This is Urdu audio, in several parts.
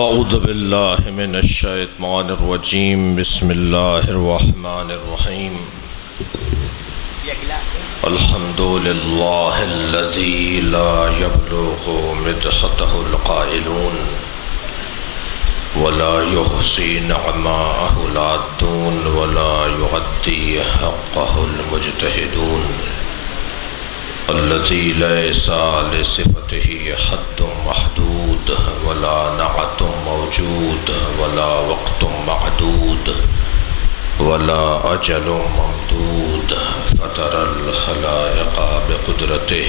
اعوذ باللہ من الشیطان الرجیم بسم اللہ الرحمن الرحیم الحمد للہ الذی لا یبلغ مدحتہ القائلون ولا یحصی نعماءہ العادون ولا یغدی حقہ المجتہدون الذي ليس لصفته حد محدود ولا نعت موجود ولا وقت معدود ولا أجل ممدود فطر الخلائق بقدرته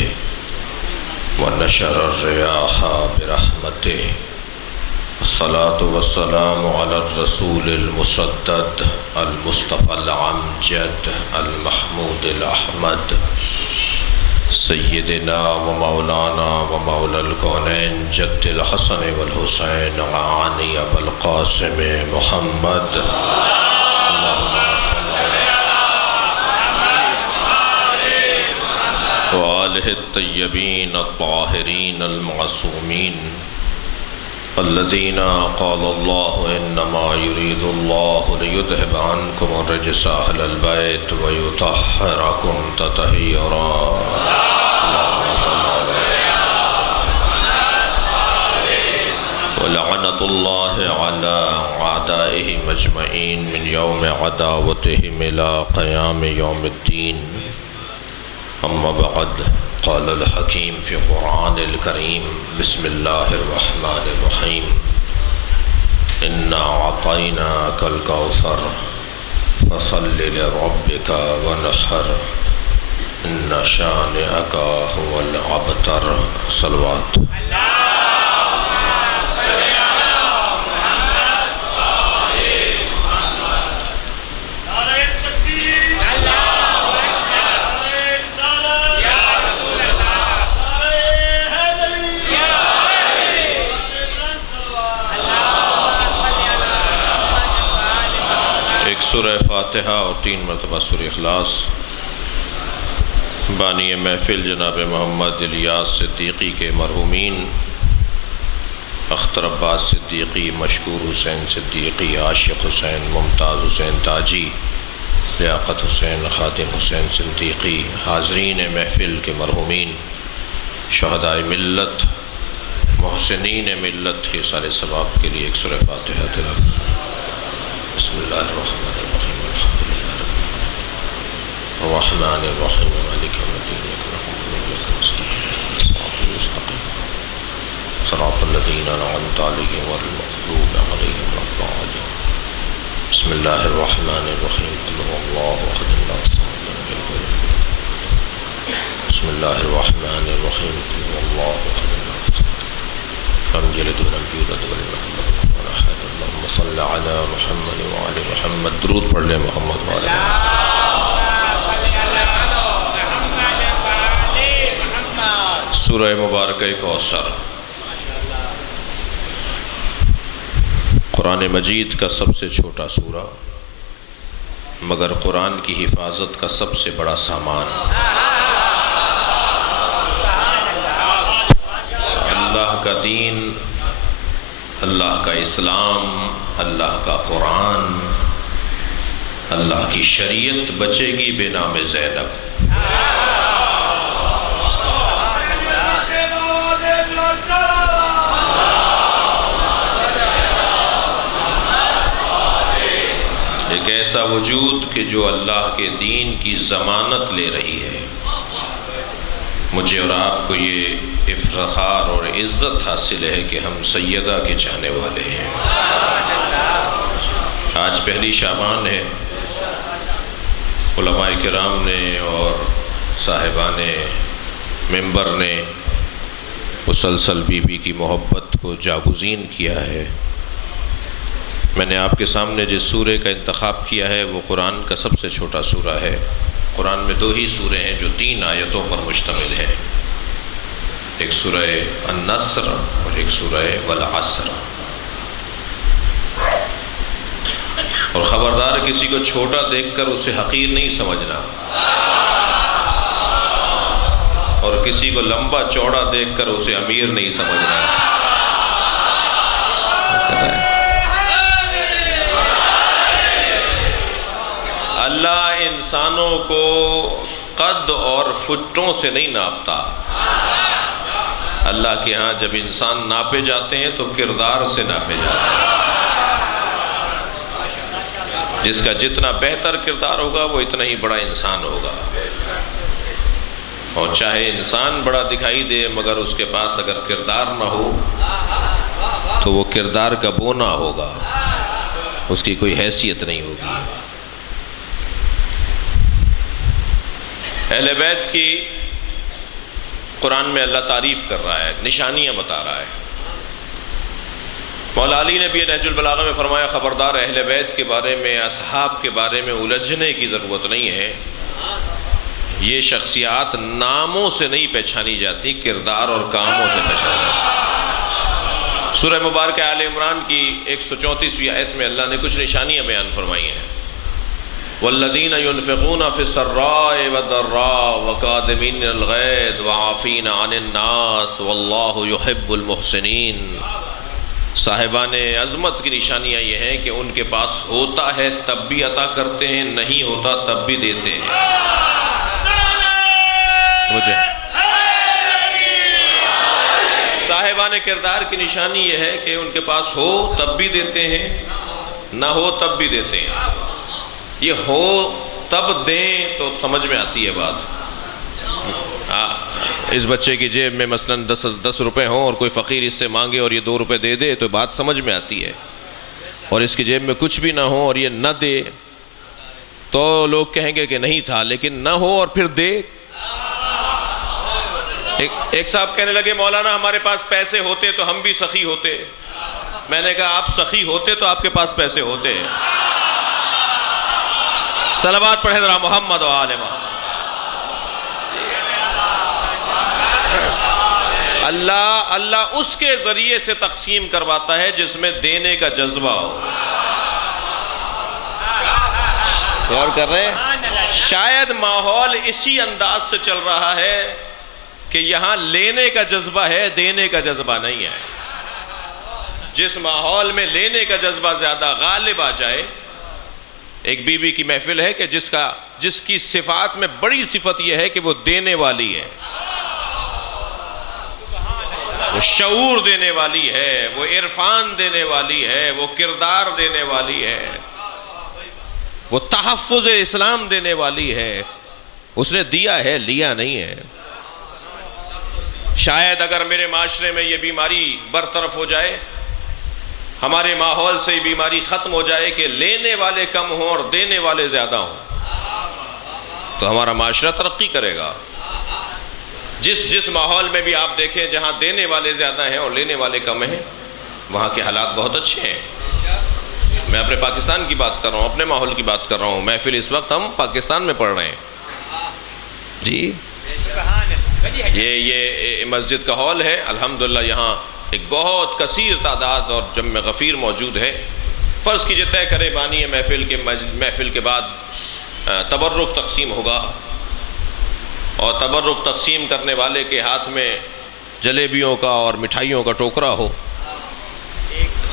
ونشر الرياح برحمته الصلاة والسلام على الرسول المسدد المصطفى العمجد المحمود الأحمد سیدنا و مولانا و مولا الکونین جد الحسن والحسین عانی ابو القاسم محمد وآلہ الطیبین الطاہرین المعصومین الذین قال اللہ انما یرید اللہ لیذہب عنکم الرجس اہل البیت ویطہرکم تطہیرا ولعنت اللہ علی اعدائہم اجمعین من یوم عداوتہم الى قیام یوم الدین اما بعد قال الحکیم فی قرآن الکریم بسم اللہ الرحمن الرحیم انا اعطیناک الکوثر فصل لربک ونحر ان شانئک هو الابتر صلوات سورہ فاتحہ اور 3 مرتبہ سورہ اخلاص بانی محفل جناب محمد الیاس صدیقی کے مرحومین اختر عباس صدیقی، مشکور حسین صدیقی، عاشق حسین، ممتاز حسین تاجی، لیاقت حسین، خادم حسین صدیقی، حاضرین محفل کے مرحومین، شہداء ملت، محسنین ملت کے سارے ثواب کے لیے ایک سورہ فاتحہ تلاوت۔ بسم اللہ الرحمن الرحیم الحمدللہ رب العالمین الرحمن الرحیم مالک یوم الدین صراط المستقیم صراط الذین انعمت علیہم غیر المغضوب علیہم ولا الضالین بسم اللہ الرحمن الرحیم قل هو اللہ احد اللہ الصمد لم یلد ولم یولد بسم اللہ الرحمن الرحیم قل هو اللہ احد اللہ الصمد لم یلد ولم یولد ولم یکن له کفوا احد اللہم صل علی محمد وعلی محمد۔ درود پڑھ لیں محمد وعلی محمد۔ سورہ مبارکہ کوثر قرآن مجید کا سب سے چھوٹا سورہ مگر قرآن کی حفاظت کا سب سے بڑا سامان۔ اللہ کا دین، اللہ کا اسلام، اللہ کا قرآن، اللہ کی شریعت بچے گی بے نام زینب۔ ایک ایسا وجود کہ جو اللہ کے دین کی ضمانت لے رہی ہے۔ مجھے اور آپ کو یہ افتخار اور عزت حاصل ہے کہ ہم سیدہ کے چاہنے والے ہیں۔ آج پہلی شعبان ہے، علماء کرام نے اور صاحبان ممبر نے مسلسل بی بی کی محبت کو جاگزین کیا ہے۔ میں نے آپ کے سامنے جس سورے کا انتخاب کیا ہے وہ قرآن کا سب سے چھوٹا سورہ ہے۔ قرآن میں 2 ہی سورے ہیں جو 3 آیتوں پر مشتمل ہیں، ایک سورہ النصر اور ایک سورہ والعصر۔ اور خبردار کسی کو چھوٹا دیکھ کر اسے حقیر نہیں سمجھنا، اور کسی کو لمبا چوڑا دیکھ کر اسے امیر نہیں سمجھنا۔ انسانوں کو قد اور فٹوں سے نہیں ناپتا، اللہ کے ہاں جب انسان ناپے جاتے ہیں تو کردار سے ناپے جاتے ہیں۔ جس کا جتنا بہتر کردار ہوگا وہ اتنا ہی بڑا انسان ہوگا، اور چاہے انسان بڑا دکھائی دے مگر اس کے پاس اگر کردار نہ ہو تو وہ کردار کا بونا ہوگا، اس کی کوئی حیثیت نہیں ہوگی۔ اہل بیت کی قرآن میں اللہ تعریف کر رہا ہے، نشانیاں بتا رہا ہے۔ مولا علی نے بھی نہج البلاغہ میں فرمایا خبردار اہل بیت کے بارے میں، اصحاب کے بارے میں الجھنے کی ضرورت نہیں ہے، یہ شخصیات ناموں سے نہیں پہچانی جاتی، کردار اور کاموں سے پہچانی جاتی۔ سورہ مبارکہ آل عمران کی 134ویں آیت میں اللہ نے کچھ نشانیاں بیان فرمائی ہیں۔ والذین ينفقون فی السراء والضراء وکاظمین الغیظ وعافین عن الناس واللہ یحب المحسنین۔ صاحبان عظمت کی نشانیاں یہ ہیں کہ ان کے پاس ہوتا ہے تب بھی عطا کرتے ہیں، نہیں ہوتا تب بھی دیتے ہیں۔ مجھے صاحبان کردار کی نشانی یہ ہے کہ ان کے پاس ہو تب بھی دیتے ہیں، نہ ہو تب بھی دیتے ہیں۔ یہ ہو تب دیں تو سمجھ میں آتی ہے بات۔ اس بچے کی جیب میں مثلا 10 روپے ہوں اور کوئی فقیر اس سے مانگے اور یہ 2 روپے دے دے تو بات سمجھ میں آتی ہے، اور اس کی جیب میں کچھ بھی نہ ہو اور یہ نہ دے تو لوگ کہیں گے کہ نہیں تھا، لیکن نہ ہو اور پھر دے۔ ایک صاحب کہنے لگے مولانا ہمارے پاس پیسے ہوتے تو ہم بھی سخی ہوتے۔ میں نے کہا آپ سخی ہوتے تو آپ کے پاس پیسے ہوتے۔ صلوات پڑھیں ذرا محمد و آل محمد۔ اللہ اس کے ذریعے سے تقسیم کرواتا ہے جس میں دینے کا جذبہ ہو۔ غور کر رہے ہیں؟ شاید ماحول اسی انداز سے چل رہا ہے کہ یہاں لینے کا جذبہ ہے، دینے کا جذبہ نہیں ہے۔ جس ماحول میں لینے کا جذبہ زیادہ غالب آ جائے، ایک بی بی کی محفل ہے کہ جس کی صفات میں بڑی صفت یہ ہے کہ وہ دینے والی ہے، وہ شعور دینے والی ہے، وہ عرفان دینے والی ہے، وہ کردار دینے والی ہے، وہ تحفظ اسلام دینے والی ہے۔ اس نے دیا ہے، لیا نہیں ہے۔ شاید اگر میرے معاشرے میں یہ بیماری برطرف ہو جائے، ہمارے ماحول سے یہ بیماری ختم ہو جائے کہ لینے والے کم ہوں اور دینے والے زیادہ ہوں، تو ہمارا معاشرہ ترقی کرے گا۔ جس ماحول میں بھی آپ دیکھیں جہاں دینے والے زیادہ ہیں اور لینے والے کم ہیں، وہاں کے حالات بہت اچھے ہیں۔ میں اپنے پاکستان کی بات کر رہا ہوں، اپنے ماحول کی بات کر رہا ہوں۔ محفل اس وقت ہم پاکستان میں پڑھ رہے ہیں جی۔ یہ مسجد کا ہال ہے، الحمدللہ یہاں ایک بہت کثیر تعداد اور جمع غفیر موجود ہے۔ فرض کیجئے طے کرے بانی ہے محفل کے بعد تبرک تقسیم ہوگا، اور تبرک تقسیم کرنے والے کے ہاتھ میں جلیبیوں کا اور مٹھائیوں کا ٹوکرا ہو،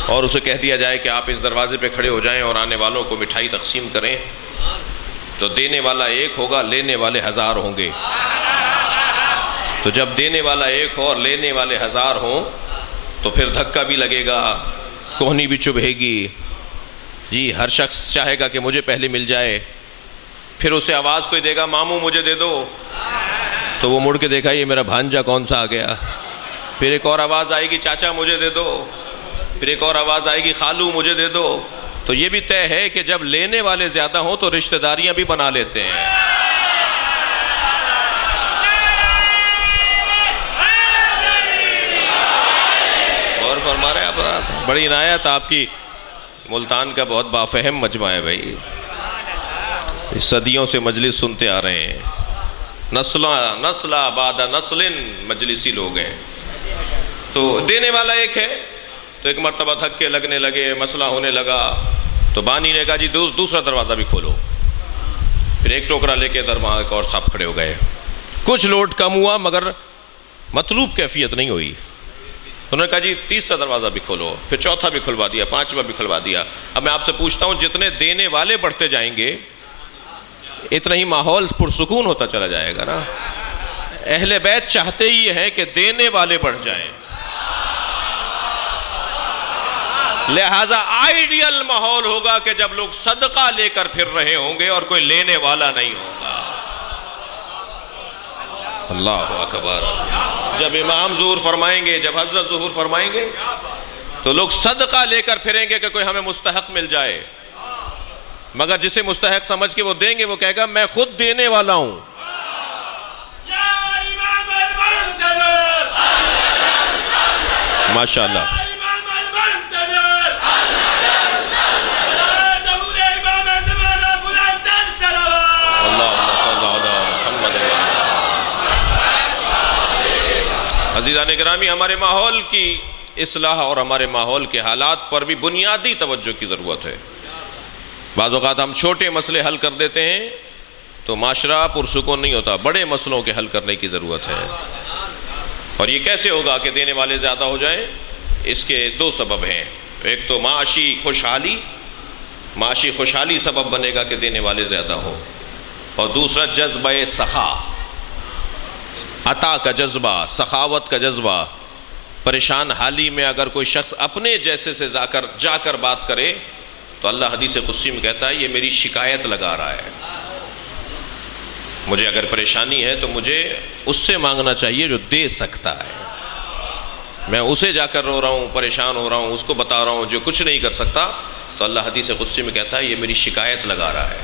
اور اسے کہہ دیا جائے کہ آپ اس دروازے پہ کھڑے ہو جائیں اور آنے والوں کو مٹھائی تقسیم کریں، تو دینے والا ایک ہوگا، لینے والے 1000 ہوں گے۔ تو جب دینے والا ایک ہو اور لینے والے 1000 ہوں تو پھر دھکا بھی لگے گا، کوہنی بھی چبھے گی جی۔ ہر شخص چاہے گا کہ مجھے پہلے مل جائے، پھر اسے آواز کوئی دے گا ماموں مجھے دے دو، تو وہ مڑ کے دیکھا یہ میرا بھانجا کون سا آ گیا۔ پھر ایک اور آواز آئے گی چاچا مجھے دے دو، پھر ایک اور آواز آئے گی خالو مجھے دے دو۔ تو یہ بھی طے ہے کہ جب لینے والے زیادہ ہوں تو رشتہ داریاں بھی بنا لیتے ہیں۔ اور فرما رہے آپ، بڑی عنایت آپ کی، ملتان کا بہت بافہم مجمع ہے بھائی، صدیوں سے مجلس سنتے آ رہے ہیں، نسل بعد نسل مجلسی لوگ ہیں۔ تو دینے والا ایک ہے، تو ایک مرتبہ دھکے لگنے لگے، مسئلہ ہونے لگا، تو بانی نے کہا جی دوسرا دروازہ بھی کھولو۔ پھر ایک ٹوکرا لے کے وہاں ایک اور صاحب کھڑے ہو گئے، کچھ لوٹ کم ہوا مگر مطلوب کیفیت نہیں ہوئی۔ انہوں نے کہا جی تیسرا دروازہ بھی کھولو، پھر چوتھا بھی کھلوا دیا، پانچواں بھی کھلوا دیا۔ اب میں آپ سے پوچھتا ہوں جتنے دینے والے بڑھتے جائیں گے اتنا ہی ماحول پرسکون ہوتا چلا جائے گا نا۔ اہل بیت چاہتے ہی ہیں کہ دینے والے بڑھ جائیں، لہٰذا آئیڈیل ماحول ہوگا کہ جب لوگ صدقہ لے کر پھر رہے ہوں گے اور کوئی لینے والا نہیں ہوگا۔ اللہ اکبر۔ جب امام ظہور فرمائیں گے، جب حضرت ظہور فرمائیں گے تو لوگ صدقہ لے کر پھریں گے کہ کوئی ہمیں مستحق مل جائے، مگر جسے مستحق سمجھ کے وہ دیں گے وہ کہے گا میں خود دینے والا ہوں۔ ماشاءاللہ۔ عزیزان گرامی، ہمارے ماحول کی اصلاح اور ہمارے ماحول کے حالات پر بھی بنیادی توجہ کی ضرورت ہے۔ بعض اوقات ہم چھوٹے مسئلے حل کر دیتے ہیں تو معاشرہ پرسکون نہیں ہوتا، بڑے مسئلوں کے حل کرنے کی ضرورت ہے۔ اور یہ کیسے ہوگا کہ دینے والے زیادہ ہو جائیں؟ اس کے دو سبب ہیں۔ ایک تو معاشی خوشحالی سبب بنے گا کہ دینے والے زیادہ ہوں، اور دوسرا جذبہ سخا، عطا کا جذبہ، سخاوت کا جذبہ۔ پریشان حالی میں اگر کوئی شخص اپنے جیسے سے جا کر بات کرے تو اللہ حدیث قدسی میں کہتا ہے یہ میری شکایت لگا رہا ہے۔ مجھے اگر پریشانی ہے تو مجھے اس سے مانگنا چاہیے جو دے سکتا ہے۔ میں اسے جا کر رو رہا ہوں، پریشان ہو رہا ہوں، اس کو بتا رہا ہوں جو کچھ نہیں کر سکتا، تو اللہ حدیث قدسی میں کہتا ہے یہ میری شکایت لگا رہا ہے۔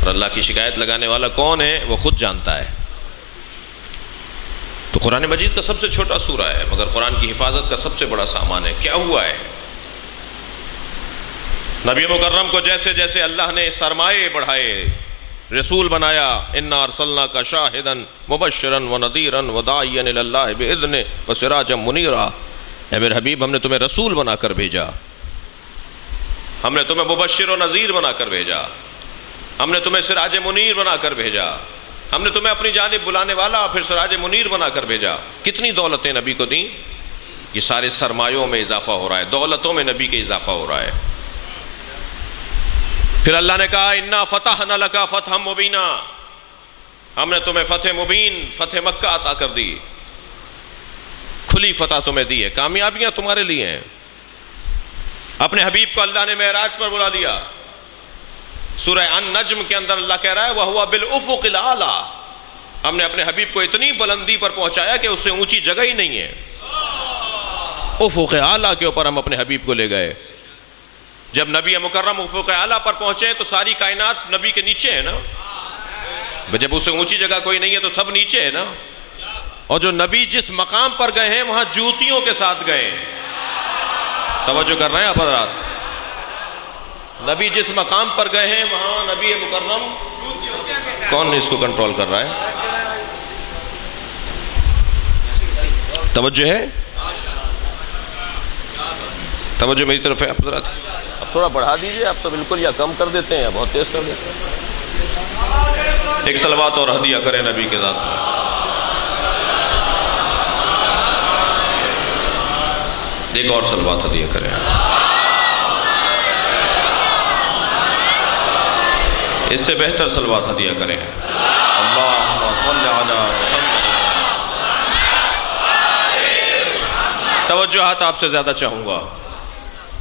اور اللہ کی شکایت لگانے والا کون ہے وہ خود جانتا ہے۔ تو قرآن مجید کا سب سے چھوٹا سورہ ہے مگر قرآن کی حفاظت کا سب سے بڑا سامان ہے۔ کیا ہوا ہے؟ نبی مکرم کو جیسے جیسے اللہ نے سرمایے بڑھائے، رسول بنایا، اِنَّا أَرْسَلْنَاكَ شَاهِدًا مُبَشِّرًا وَنَذِيرًا وَدَاعِيًا إِلَى اللَّهِ بِإِذْنِهِ وَسِرَاجًا مُنِيرًا، اے میرے حبیب ہم نے تمہیں رسول بنا کر بھیجا، ہم نے تمہیں مبشر و نذیر بنا کر بھیجا، ہم نے تمہیں سراج منیر بنا کر بھیجا، ہم نے تمہیں اپنی جانب بلانے والا پھر سراج منیر بنا کر بھیجا۔ کتنی دولتیں نبی کو دیں؟ یہ سارے سرمایوں میں اضافہ ہو رہا ہے، دولتوں میں نبی کے اضافہ ہو رہا ہے۔ پھر اللہ نے کہا اِنَّا فَتَحْنَا لَكَ فَتْحًا مُبِينًا، ہم نے تمہیں فتح مبین، فتح مکہ عطا کر دی، کھلی فتح تمہیں دی ہے، کامیابیاں تمہارے لیے ہیں۔ اپنے حبیب کو اللہ نے معراج پر بلا لیا۔ سورہ النجم کے اندر اللہ کہہ رہا ہے وَهُوَ بِالْأُفُقِ الْأَعْلَىٰ، ہم نے اپنے حبیب کو اتنی بلندی پر پہنچایا کہ اس سے اونچی جگہ ہی نہیں ہے۔ افق اعلیٰ کے اوپر ہم اپنے حبیب کو لے گئے۔ جب نبی مکرم افق اعلیٰ پر پہنچے تو ساری کائنات نبی کے نیچے ہے نا، جب اس سے اونچی جگہ کوئی نہیں ہے تو سب نیچے ہے نا۔ اور جو نبی جس مقام پر گئے ہیں وہاں جوتیوں کے ساتھ گئے ہیں۔ توجہ کر رہے ہیں آپ حضرات؟ نبی جس مقام پر گئے ہیں وہاں نبی مکرم، کون اس کو کنٹرول کر رہا ہے؟ توجہ ہے؟ توجہ میری طرف ہے آپ حضرات؟ اب تھوڑا بڑھا دیجئے، اب تو بالکل یا کم کر دیتے ہیں یا بہت تیز کر دیتے ہیں۔ ایک صلوات اور ہدیہ کریں نبی کے ذات میں۔ ایک اور صلوات ہدیہ کریں۔ اس سے بہتر صلوات ہدیہ کریں۔ اللہم صل علی محمد۔ توجہات آپ سے زیادہ چاہوں گا۔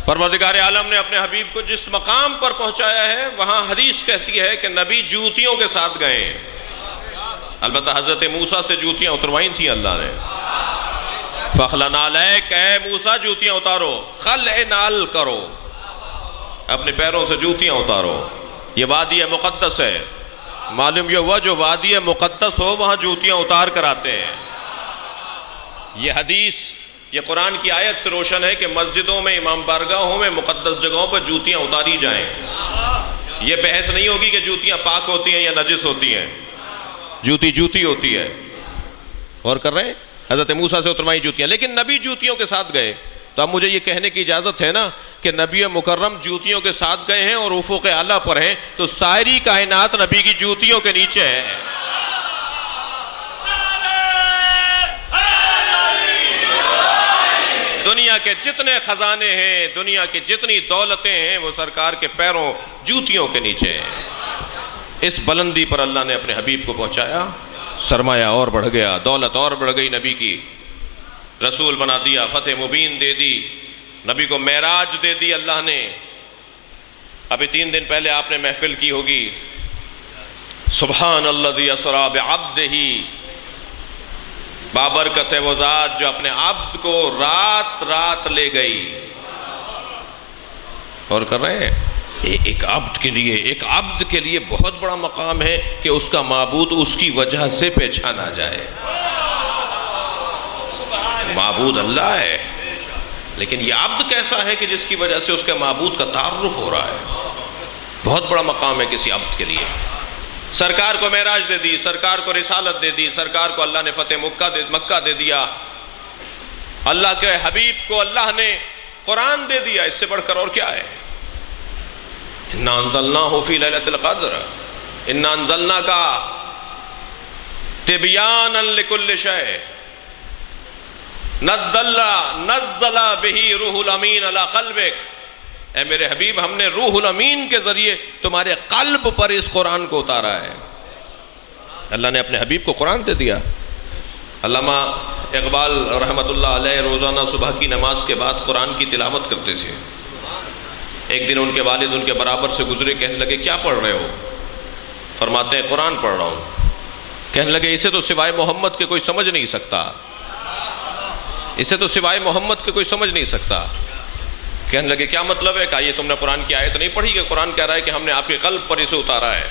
پروردگار عالم نے اپنے حبیب کو جس مقام پر پہنچایا ہے وہاں حدیث کہتی ہے کہ نبی جوتیوں کے ساتھ گئے ہیں۔ البتہ حضرت موسیٰ سے جوتیاں اتروائیں تھیں اللہ نے۔ فَخْلَ نَعْلَيْكَ، اے موسیٰ جوتیاں اتارو، خلع نال کرو، اپنے پیروں سے جوتیاں اتارو۔ یہ وادی مقدس ہے، معلوم یہ ہوا جو وادی مقدس ہو وہاں جوتیاں اتار کر آتے ہیں۔ یہ حدیث، یہ قرآن کی آیت سے روشن ہے کہ مسجدوں میں، امام بارگاہوں میں، مقدس جگہوں پر جوتیاں اتاری جائیں۔ یہ بحث نہیں ہوگی کہ جوتیاں پاک ہوتی ہیں یا نجس ہوتی ہیں، جوتی جوتی ہوتی ہے۔ غور کر رہے ہیں؟ حضرت موسیٰ سے اتروائی جوتیاں، لیکن نبی جوتیوں کے ساتھ گئے۔ تو اب مجھے یہ کہنے کی اجازت ہے نا کہ نبی مکرم جوتیوں کے ساتھ گئے ہیں اور افق اعلیٰ پر ہیں، تو ساری کائنات نبی کی جوتیوں کے نیچے ہے۔ دنیا کے جتنے خزانے ہیں، دنیا کی جتنی دولتیں ہیں، وہ سرکار کے پیروں، جوتیوں کے نیچے ہیں۔ اس بلندی پر اللہ نے اپنے حبیب کو پہنچایا، سرمایہ اور بڑھ گیا، دولت اور بڑھ گئی، نبی کی رسول بنا دیا، فتح مبین دے دی، نبی کو معراج دے دی اللہ نے۔ ابھی 3 دن پہلے آپ نے محفل کی ہوگی، سبحان الذی اسری بعبدہ، بابرکت ہے وہ ذات جو اپنے عبد کو رات رات لے گئی۔ اور کر رہے ہیں ایک عبد کے لیے بہت بڑا مقام ہے کہ اس کا معبود اس کی وجہ سے پہچانا جائے۔ معبود اللہ ہے، لیکن یہ عبد کیسا ہے کہ جس کی وجہ سے اس کے معبود کا تعارف ہو رہا ہے۔ بہت بڑا مقام ہے کسی عبد کے لیے۔ سرکار کو معراج دے دی، سرکار کو رسالت دے دی، سرکار کو اللہ نے فتح مکہ دے دیا، اللہ کے حبیب کو اللہ نے قرآن دے دیا، اس سے بڑھ کر اور کیا ہے؟ اِنَّا أَنزَلْنَاهُ فِي لَيْلَةِ الْقَدْرِ، اِنَّا أَنزَلْنَاكَ تِبْيَانًا لِكُلِّ شَيْءٍ نَزَّلَ بِهِ روح الامین علی قلبک۔ اے میرے حبیب، ہم نے روح الامین کے ذریعے تمہارے قلب پر اس قرآن کو اتارا ہے۔ اللہ نے اپنے حبیب کو قرآن دے دیا۔ علامہ اقبال رحمۃ اللہ علیہ روزانہ صبح کی نماز کے بعد قرآن کی تلاوت کرتے تھے۔ ایک دن ان کے والد ان کے برابر سے گزرے، کہنے لگے کیا پڑھ رہے ہو؟ فرماتے ہیں قرآن پڑھ رہا ہوں۔ کہنے لگے اسے تو سوائے محمد کے کوئی سمجھ نہیں سکتا، اسے تو سوائے محمد کے کوئی سمجھ نہیں سکتا۔ کہنے لگے کیا مطلب ہے؟ کہا یہ تم نے قرآن کی آیت نہیں پڑھی کہ قرآن کہہ رہا ہے کہ ہم نے آپ کے قلب پر اسے اتارا ہے؟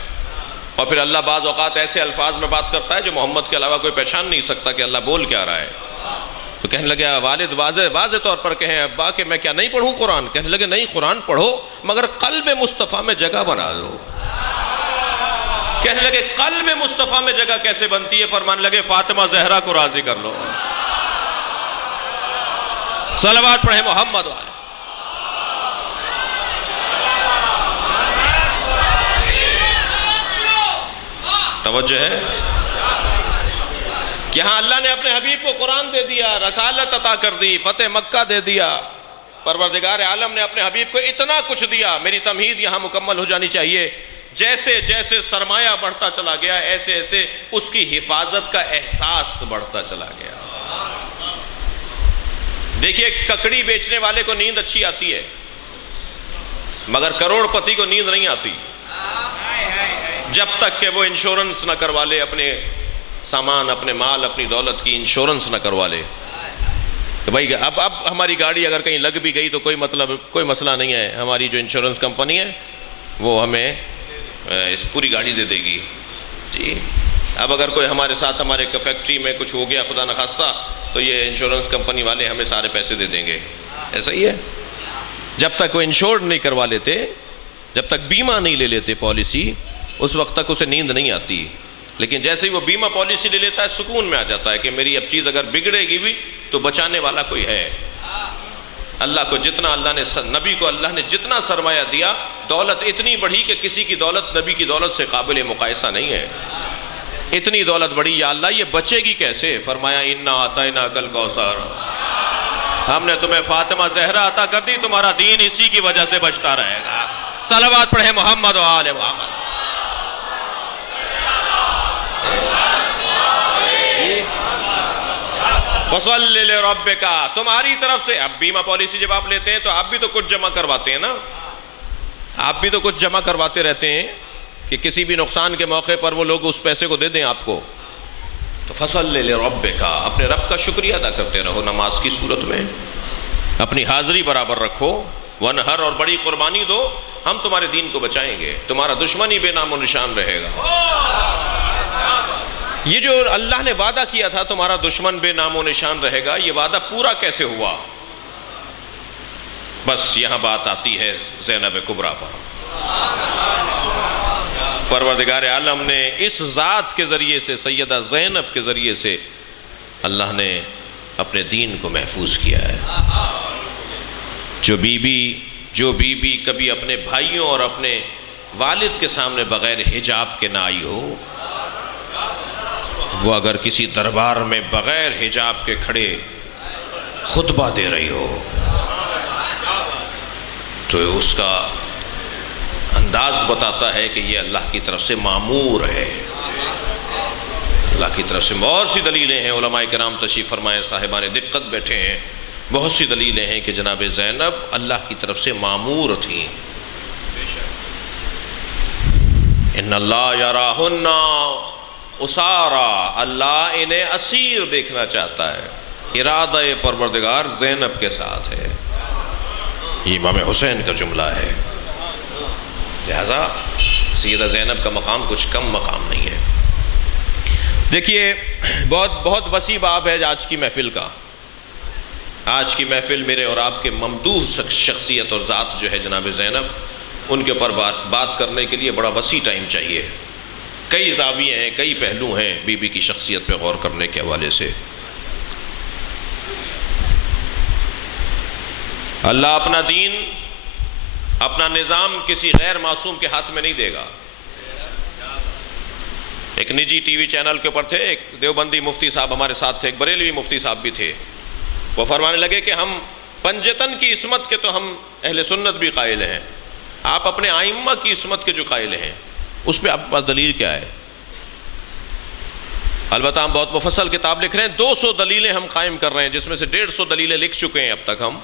اور پھر اللہ بعض اوقات ایسے الفاظ میں بات کرتا ہے جو محمد کے علاوہ کوئی پہچان نہیں سکتا کہ اللہ بول کیا رہا ہے۔ تو کہنے لگے والد واضح طور پر کہیں ابا کہ میں کیا نہیں پڑھوں قرآن؟ کہنے لگے نہیں، قرآن پڑھو مگر قلب مصطفیٰ میں جگہ بنا دو۔ کہنے لگے قلب مصطفیٰ میں جگہ کیسے بنتی ہے؟ فرمانے لگے فاطمہ زہرا کو راضی کر لو۔ صلوات پڑھیں محمد والے۔ توجہ ہے؟ یہاں اللہ نے اپنے حبیب کو قرآن دے دیا، رسالت عطا کر دی، فتح مکہ دے دیا، پروردگار عالم نے اپنے حبیب کو اتنا کچھ دیا۔ میری تمہید یہاں مکمل ہو جانی چاہیے۔ جیسے جیسے سرمایہ بڑھتا چلا گیا، ایسے ایسے اس کی حفاظت کا احساس بڑھتا چلا گیا۔ دیکھیے ککڑی بیچنے والے کو نیند اچھی آتی ہے، مگر کروڑ پتی کو نیند نہیں آتی جب تک کہ وہ انشورنس نہ کروا لے، اپنے سامان، اپنے مال، اپنی دولت کی انشورنس نہ کروا لے کہ بھائی اب ہماری گاڑی اگر کہیں لگ بھی گئی تو کوئی مسئلہ نہیں ہے، ہماری جو انشورنس کمپنی ہے وہ ہمیں اس پوری گاڑی دے دے گی۔ جی اب اگر کوئی ہمارے ساتھ ہمارے فیکٹری میں کچھ ہو گیا خدا نخواستہ تو یہ انشورنس کمپنی والے ہمیں سارے پیسے دے دیں گے۔ ایسا ہی ہے، جب تک وہ انشورڈ نہیں کروا لیتے، جب تک بیمہ نہیں لے لیتے پالیسی، اس وقت تک اسے نیند نہیں آتی۔ لیکن جیسے ہی وہ بیمہ پالیسی لے لیتا ہے سکون میں آ جاتا ہے کہ میری اب چیز اگر بگڑے گی بھی تو بچانے والا کوئی ہے۔ اللہ کو جتنا نبی کو اللہ نے جتنا سرمایہ دیا، دولت اتنی بڑھی کہ کسی کی دولت نبی کی دولت سے قابل مقایسہ نہیں ہے۔ اتنی دولت بڑھی، یا اللہ یہ بچے گی کیسے؟ فرمایا انا اعطیناک الکوثر، ہم نے تمہیں فاطمہ زہرا عطا کر دی، تمہارا دین اسی کی وجہ سے بچتا رہے گا۔ صلوات پڑھیں محمد و آل محمد۔ فصل لربک، تمہاری طرف سے اب بیمہ پالیسی جب آپ لیتے ہیں تو آپ بھی تو کچھ جمع کرواتے ہیں نا، آپ بھی تو کچھ جمع کرواتے رہتے ہیں کہ کسی بھی نقصان کے موقع پر وہ لوگ اس پیسے کو دے دیں آپ کو۔ تو فصل لربک، اپنے رب کا شکریہ ادا کرتے رہو نماز کی صورت میں، اپنی حاضری برابر رکھو، ونہر اور بڑی قربانی دو، ہم تمہارے دین کو بچائیں گے، تمہارا دشمن ہی بے نام و نشان رہے گا۔ یہ جو اللہ نے وعدہ کیا تھا تمہارا دشمن بے نام و نشان رہے گا، یہ وعدہ پورا کیسے ہوا؟ بس یہاں بات آتی ہے زینب کبریٰ پر۔ پروردگار عالم نے اس ذات کے ذریعے سے، سیدہ زینب کے ذریعے سے اللہ نے اپنے دین کو محفوظ کیا ہے۔ جو بی بی کبھی اپنے بھائیوں اور اپنے والد کے سامنے بغیر حجاب کے نہ آئی ہو، وہ اگر کسی دربار میں بغیر حجاب کے کھڑے خطبہ دے رہی ہو تو اس کا انداز بتاتا ہے کہ یہ اللہ کی طرف سے مامور ہے، اللہ کی طرف سے۔ بہت سی دلیلیں ہیں، علماء کرام تشریف فرمائے، صاحبان دقت بیٹھے ہیں، بہت سی دلیلیں ہیں کہ جناب زینب اللہ کی طرف سے مامور تھیں۔ ان اللہ یراہن اسارا، اللہ انہیں اسیر دیکھنا چاہتا ہے۔ ارادہ پروردگار زینب کے ساتھ ہے، یہ امام حسین کا جملہ ہے، لہذا سیدہ زینب کا مقام کچھ کم مقام نہیں ہے۔ دیکھیے بہت وسیع باب ہے آج کی محفل کا۔ آج کی محفل میرے اور آپ کے ممدوح شخصیت اور ذات جو ہے جناب زینب، ان کے اوپر بات کرنے کے لیے بڑا وسیع ٹائم چاہیے۔ کئی زاویے ہیں، کئی پہلو ہیں بی بی کی شخصیت پہ غور کرنے کے حوالے سے۔ اللہ اپنا دین، اپنا نظام کسی غیر معصوم کے ہاتھ میں نہیں دے گا۔ ایک نجی ٹی وی چینل کے اوپر تھے، ایک دیوبندی مفتی صاحب ہمارے ساتھ تھے، ایک بریلوی مفتی صاحب بھی تھے۔ وہ فرمانے لگے کہ ہم پنجتن کی عصمت کے تو ہم اہل سنت بھی قائل ہیں، آپ اپنے آئمہ کی عصمت کے جو قائل ہیں اس پہ آپ کے پاس دلیل کیا ہے؟ البتہ ہم بہت مفصل کتاب لکھ رہے ہیں، 200 دلیلیں ہم قائم کر رہے ہیں، جس میں سے 150 دلیلیں لکھ چکے ہیں اب تک ہم۔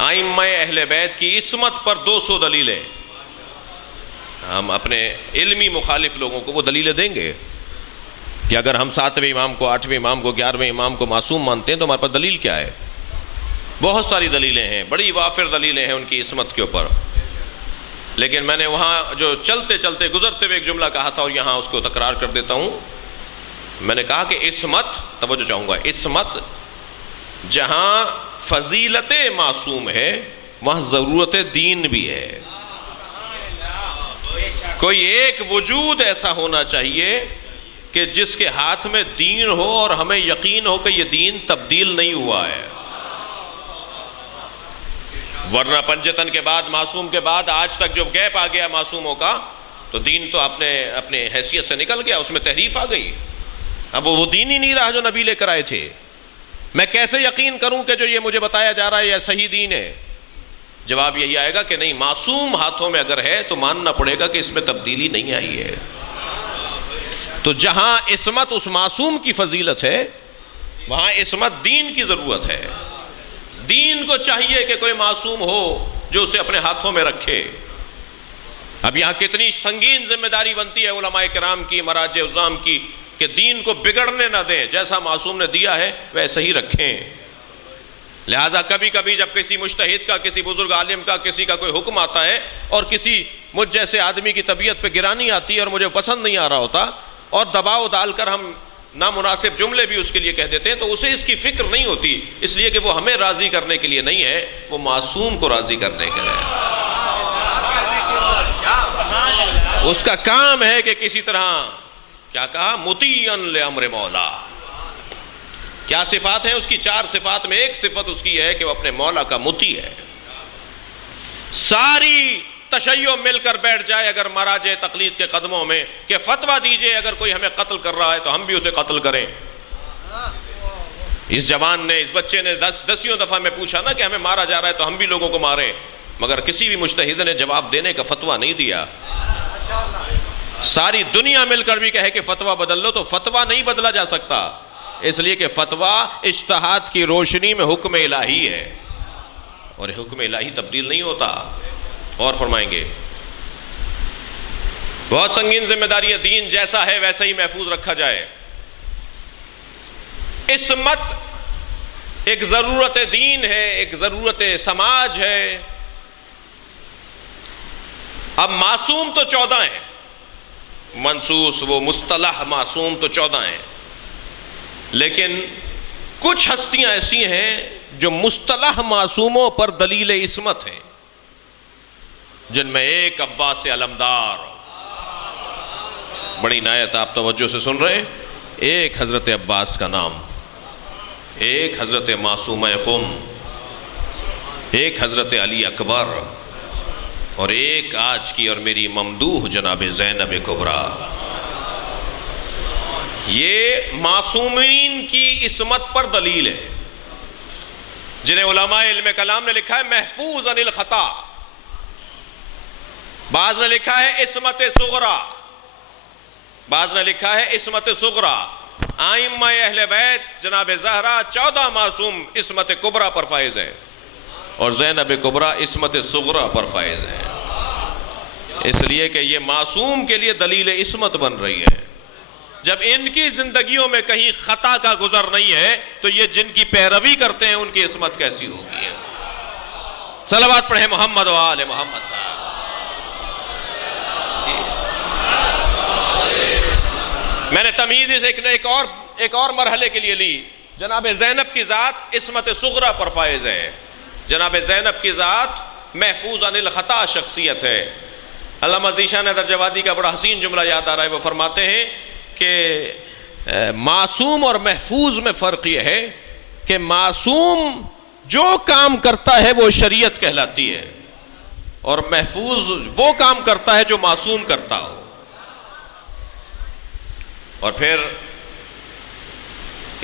آئمہ اہل بیت کی عصمت پر 200 دلیلیں، ہم اپنے علمی مخالف لوگوں کو وہ دلیلیں دیں گے کہ اگر ہم 7ویں امام کو، 8ویں امام کو، 11ویں امام کو معصوم مانتے ہیں تو ہمارے پاس دلیل کیا ہے؟ بہت ساری دلیلیں ہیں، بڑی وافر دلیلیں ہیں ان کی عصمت کے اوپر۔ لیکن میں نے وہاں جو چلتے چلتے گزرتے ہوئے ایک جملہ کہا تھا اور یہاں اس کو تکرار کر دیتا ہوں۔ میں نے کہا کہ عصمت، توجہ چاہوں گا، عصمت جہاں فضیلت معصوم ہے وہاں ضرورت دین بھی ہے۔ کوئی ایک وجود ایسا ہونا چاہیے کہ جس کے ہاتھ میں دین ہو اور ہمیں یقین ہو کہ یہ دین تبدیل نہیں ہوا ہے، ورنہ پنجتن کے بعد، معصوم کے بعد آج تک جو گیپ آ گیا معصوموں کا، تو دین تو اپنے حیثیت سے نکل گیا، اس میں تحریف آ گئی۔ اب وہ دین ہی نہیں رہا جو نبی لے کر آئے تھے۔ میں کیسے یقین کروں کہ جو یہ مجھے بتایا جا رہا ہے یہ صحیح دین ہے؟ جواب یہی آئے گا کہ نہیں، معصوم ہاتھوں میں اگر ہے تو ماننا پڑے گا کہ اس میں تبدیلی نہیں آئی ہے۔ تو جہاں عصمت اس معصوم کی فضیلت ہے وہاں عصمت دین کی ضرورت ہے۔ دین کو چاہیے کہ کوئی معصوم ہو جو اسے اپنے ہاتھوں میں رکھے۔ اب یہاں کتنی سنگین ذمہ داری بنتی ہے علماء کرام کی، مراجع عظام کی، کہ دین کو بگڑنے نہ دیں، جیسا معصوم نے دیا ہے ویسے ہی رکھیں۔ لہٰذا کبھی کبھی جب کسی مجتہد کا، کسی بزرگ عالم کا، کسی کا کوئی حکم آتا ہے اور کسی مجھ جیسے آدمی کی طبیعت پہ گرانی آتی ہے اور مجھے پسند نہیں آ رہا ہوتا اور دباؤ ڈال کر ہم نامناسب جملے بھی اس کے لیے کہہ دیتے ہیں، تو اسے اس کی فکر نہیں ہوتی، اس لیے کہ وہ ہمیں راضی کرنے کے لیے نہیں ہے، وہ معصوم کو راضی کرنے کے لیے ہے۔ اس کا کام ہے کہ کسی طرح، کیا کہا، مطیعاً لامر مولا۔ کیا صفات ہیں اس کی؟ 4 صفات میں ایک صفت اس کی ہے کہ وہ اپنے مولا کا مطیع ہے۔ ساری تشیع مل کر بیٹھ جائے اگر مراجع تقلید کے قدموں میں کہ فتویٰ دیجئے اگر کوئی ہمیں قتل کر رہا ہے تو ہم بھی اسے قتل کریں۔ اس جوان نے، اس بچے نے 10 دفعہ میں پوچھا نا کہ ہمیں مارا جا رہا ہے تو ہم بھی لوگوں کو ماریں، مگر کسی بھی مجتہد نے جواب دینے کا فتویٰ نہیں دیا۔ ساری دنیا مل کر بھی کہے کہ فتویٰ بدل لو تو فتویٰ نہیں بدلا جا سکتا، اس لیے کہ فتویٰ اجتہاد کی روشنی میں حکم الہی ہے اور حکم الہی تبدیل نہیں ہوتا۔ اور فرمائیں گے بہت سنگین ذمہ داری ہے، دین جیسا ہے ویسا ہی محفوظ رکھا جائے۔ عصمت ایک ضرورت دین ہے، ایک ضرورت سماج ہے۔ اب معصوم تو 14 ہیں، منصوص وہ مصطلح معصوم تو 14 ہیں، لیکن کچھ ہستیاں ایسی ہیں جو مصطلح معصوموں پر دلیل عصمت ہیں، جن میں ایک عباس علمدار، بڑی نایت آپ توجہ سے سن رہے ہیں، ایک حضرت عباس کا نام، ایک حضرت معصومہ قم، ایک حضرت علی اکبر، اور ایک آج کی اور میری ممدوح جناب زینب کبریٰ۔ یہ معصومین کی عصمت پر دلیل ہے، جنہیں علماء علم کلام نے لکھا ہے محفوظ عن الخطا۔ بعض نے لکھا ہے عصمت صغرا، بعض نے لکھا ہے عصمت صغرا۔ ائمہ اہل بیت جناب زہرا 14 معصوم عصمت کبریٰ پر فائز ہیں، اور زینب کبریٰ عصمت صغرا پر فائز ہیں، اس لیے کہ یہ معصوم کے لیے دلیل عصمت بن رہی ہے۔ جب ان کی زندگیوں میں کہیں خطا کا گزر نہیں ہے تو یہ جن کی پیروی کرتے ہیں ان کی عصمت کیسی ہوگی؟ صلوات پڑھیں محمد و آل محمد۔ میں نے تمہید اس ایک اور مرحلے کے لیے لی۔ جناب زینب کی ذات عصمت صغرا پر فائز ہے، جناب زینب کی ذات محفوظ عن الخطا شخصیت ہے۔ علامہ ذیشان درجوادی کا بڑا حسین جملہ یاد آ رہا ہے، وہ فرماتے ہیں کہ معصوم اور محفوظ میں فرق یہ ہے کہ معصوم جو کام کرتا ہے وہ شریعت کہلاتی ہے، اور محفوظ وہ کام کرتا ہے جو معصوم کرتا ہو۔ اور پھر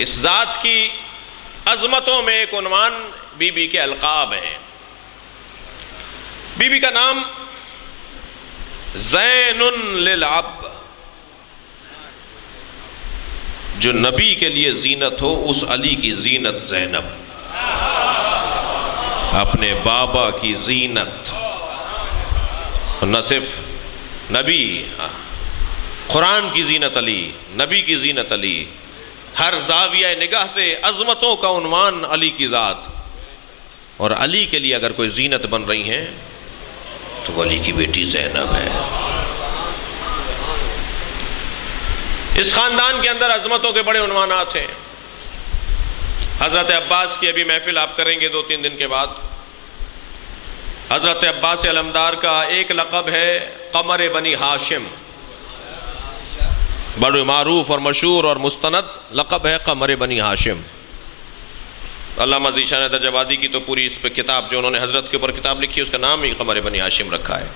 اس ذات کی عظمتوں میں ایک عنوان بی بی کے القاب ہیں۔ بی بی کا نام زین للعب، جو نبی کے لیے زینت ہو اس علی کی زینت زینب، اپنے بابا کی زینت، نہ صرف نبی، قرآن کی زینت علی، نبی کی زینت علی، ہر زاویہ نگاہ سے عظمتوں کا عنوان علی کی ذات۔ اور علی کے لیے اگر کوئی زینت بن رہی ہیں تو وہ علی کی بیٹی زینب ہے۔ اس خاندان کے اندر عظمتوں کے بڑے عنوانات ہیں۔ حضرت عباس کی ابھی محفل آپ کریں گے 2-3 دن کے بعد۔ حضرت عباس علمدار کا ایک لقب ہے قمر بنی ہاشم، بڑے معروف اور مشہور اور مستند لقب ہے قمر بنی ہاشم۔ علامہ ذیشان درجوادی کی تو پوری اس پہ کتاب، جو انہوں نے حضرت کے اوپر کتاب لکھی، اس کا نام ہی قمر بنی ہاشم رکھا ہے۔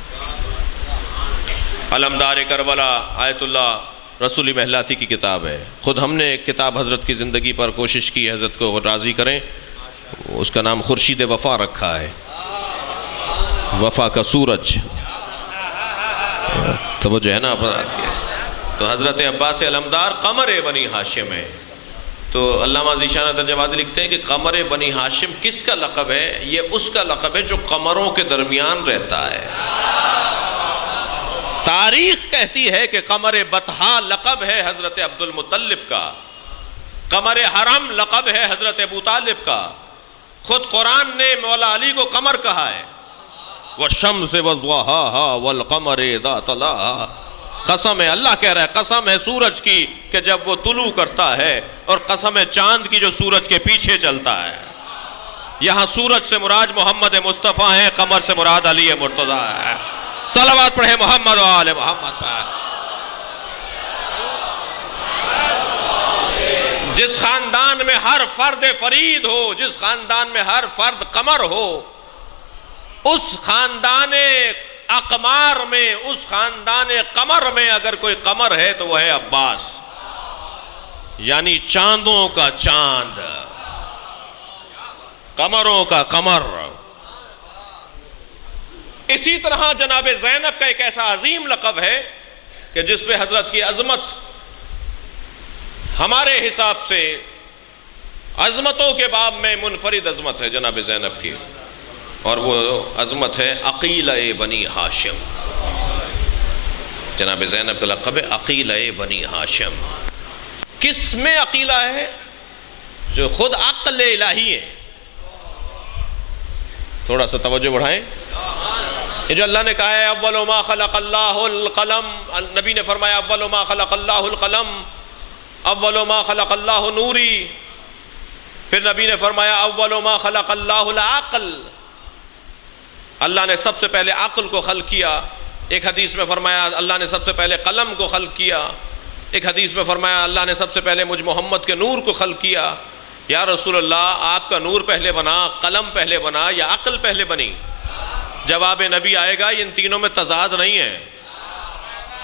علمدار کربلا آیت اللہ رسولی محلاتی کی کتاب ہے۔ خود ہم نے ایک کتاب حضرت کی زندگی پر کوشش کی حضرت کو راضی کریں، اس کا نام خورشید وفا رکھا ہے، وفا کا سورج، توجہ ہے نا اپرات کے۔ تو حضرت عباس علمدار قمر بنی ہاشم ہے۔ تو علامہ ذیشان درجوادی لکھتے ہیں کہ قمر بنی ہاشم کس کا لقب ہے؟ یہ اس کا لقب ہے جو قمروں کے درمیان رہتا ہے۔ تاریخ کہتی ہے کہ قمر بطحا لقب ہے حضرت عبد المطلب کا، قمر حرم لقب ہے حضرت ابو طالب کا۔ خود قرآن نے مولا علی کو قمر کہا ہے، وَالشَّمْسِ وَضُحَاهَا وَالْقَمَرِ إِذَا تَلَاهَا۔ قسم ہے، اللہ کہہ رہا ہے قسم ہے سورج کی کہ جب وہ طلوع کرتا ہے، اور قسم ہے چاند کی جو سورج کے پیچھے چلتا ہے۔ یہاں سورج سے مراد محمد مصطفیٰ ہے، قمر سے مراد علی مرتضیٰ ہے۔ صلوات پڑھیں محمد و آل محمد پر۔ جس خاندان میں ہر فرد فرید ہو، جس خاندان میں ہر فرد قمر ہو، اس خاندان اقمار میں، اس خاندان قمر میں اگر کوئی قمر ہے تو وہ ہے عباس، یعنی چاندوں کا چاند، قمروں کا قمر۔ اسی طرح جناب زینب کا ایک ایسا عظیم لقب ہے کہ جس پہ حضرت کی عظمت ہمارے حساب سے عظمتوں کے باب میں منفرد عظمت ہے جناب زینب کی، اور وہ عظمت ہے عقیلہ بنی ہاشم۔ جناب زینب کا لقب ہے عقیلہ بنی ہاشم۔ کس میں عقیلہ ہے؟ جو خود عقل الہی ہے۔ تھوڑا سا توجہ بڑھائیں، یہ جو اللہ نے کہا ہے اول ما خلق اللہ القلم، نبی نے فرمایا اول ما خلق اللہ القلم، اول ما خلق اللہ نوری، پھر نبی نے فرمایا اول ما خلق اللہ العقل، اللہ نے سب سے پہلے عقل کو خلق کیا۔ ایک حدیث میں فرمایا اللہ نے سب سے پہلے قلم کو خلق کیا، ایک حدیث میں فرمایا اللہ نے سب سے پہلے مجھ محمد کے نور کو خلق کیا۔ یا رسول اللہ، آپ کا نور پہلے بنا، قلم پہلے بنا، یا عقل پہلے بنی؟ جواب نبی آئے گا ان تینوں میں تضاد نہیں ہے۔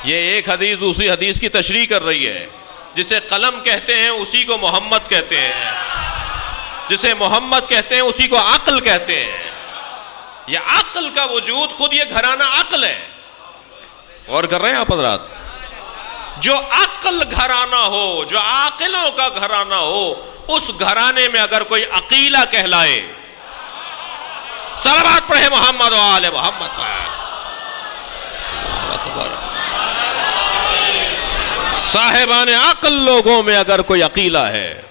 یہ ایک حدیث اسی حدیث کی تشریح کر رہی ہے۔ جسے قلم کہتے ہیں اسی کو محمد کہتے ہیں، جسے محمد کہتے ہیں اسی کو عقل کہتے ہیں۔ یہ عقل کا وجود، خود یہ گھرانہ عقل ہے، غور کر رہے ہیں آپ حضرات؟ جو عقل گھرانہ ہو، جو عاقلوں کا گھرانہ ہو، اس گھرانے میں اگر کوئی عقیلہ کہلائے، صلوات پڑھے محمد و آل محمد پر، صاحبان عقل لوگوں میں اگر کوئی عقیلہ ہے،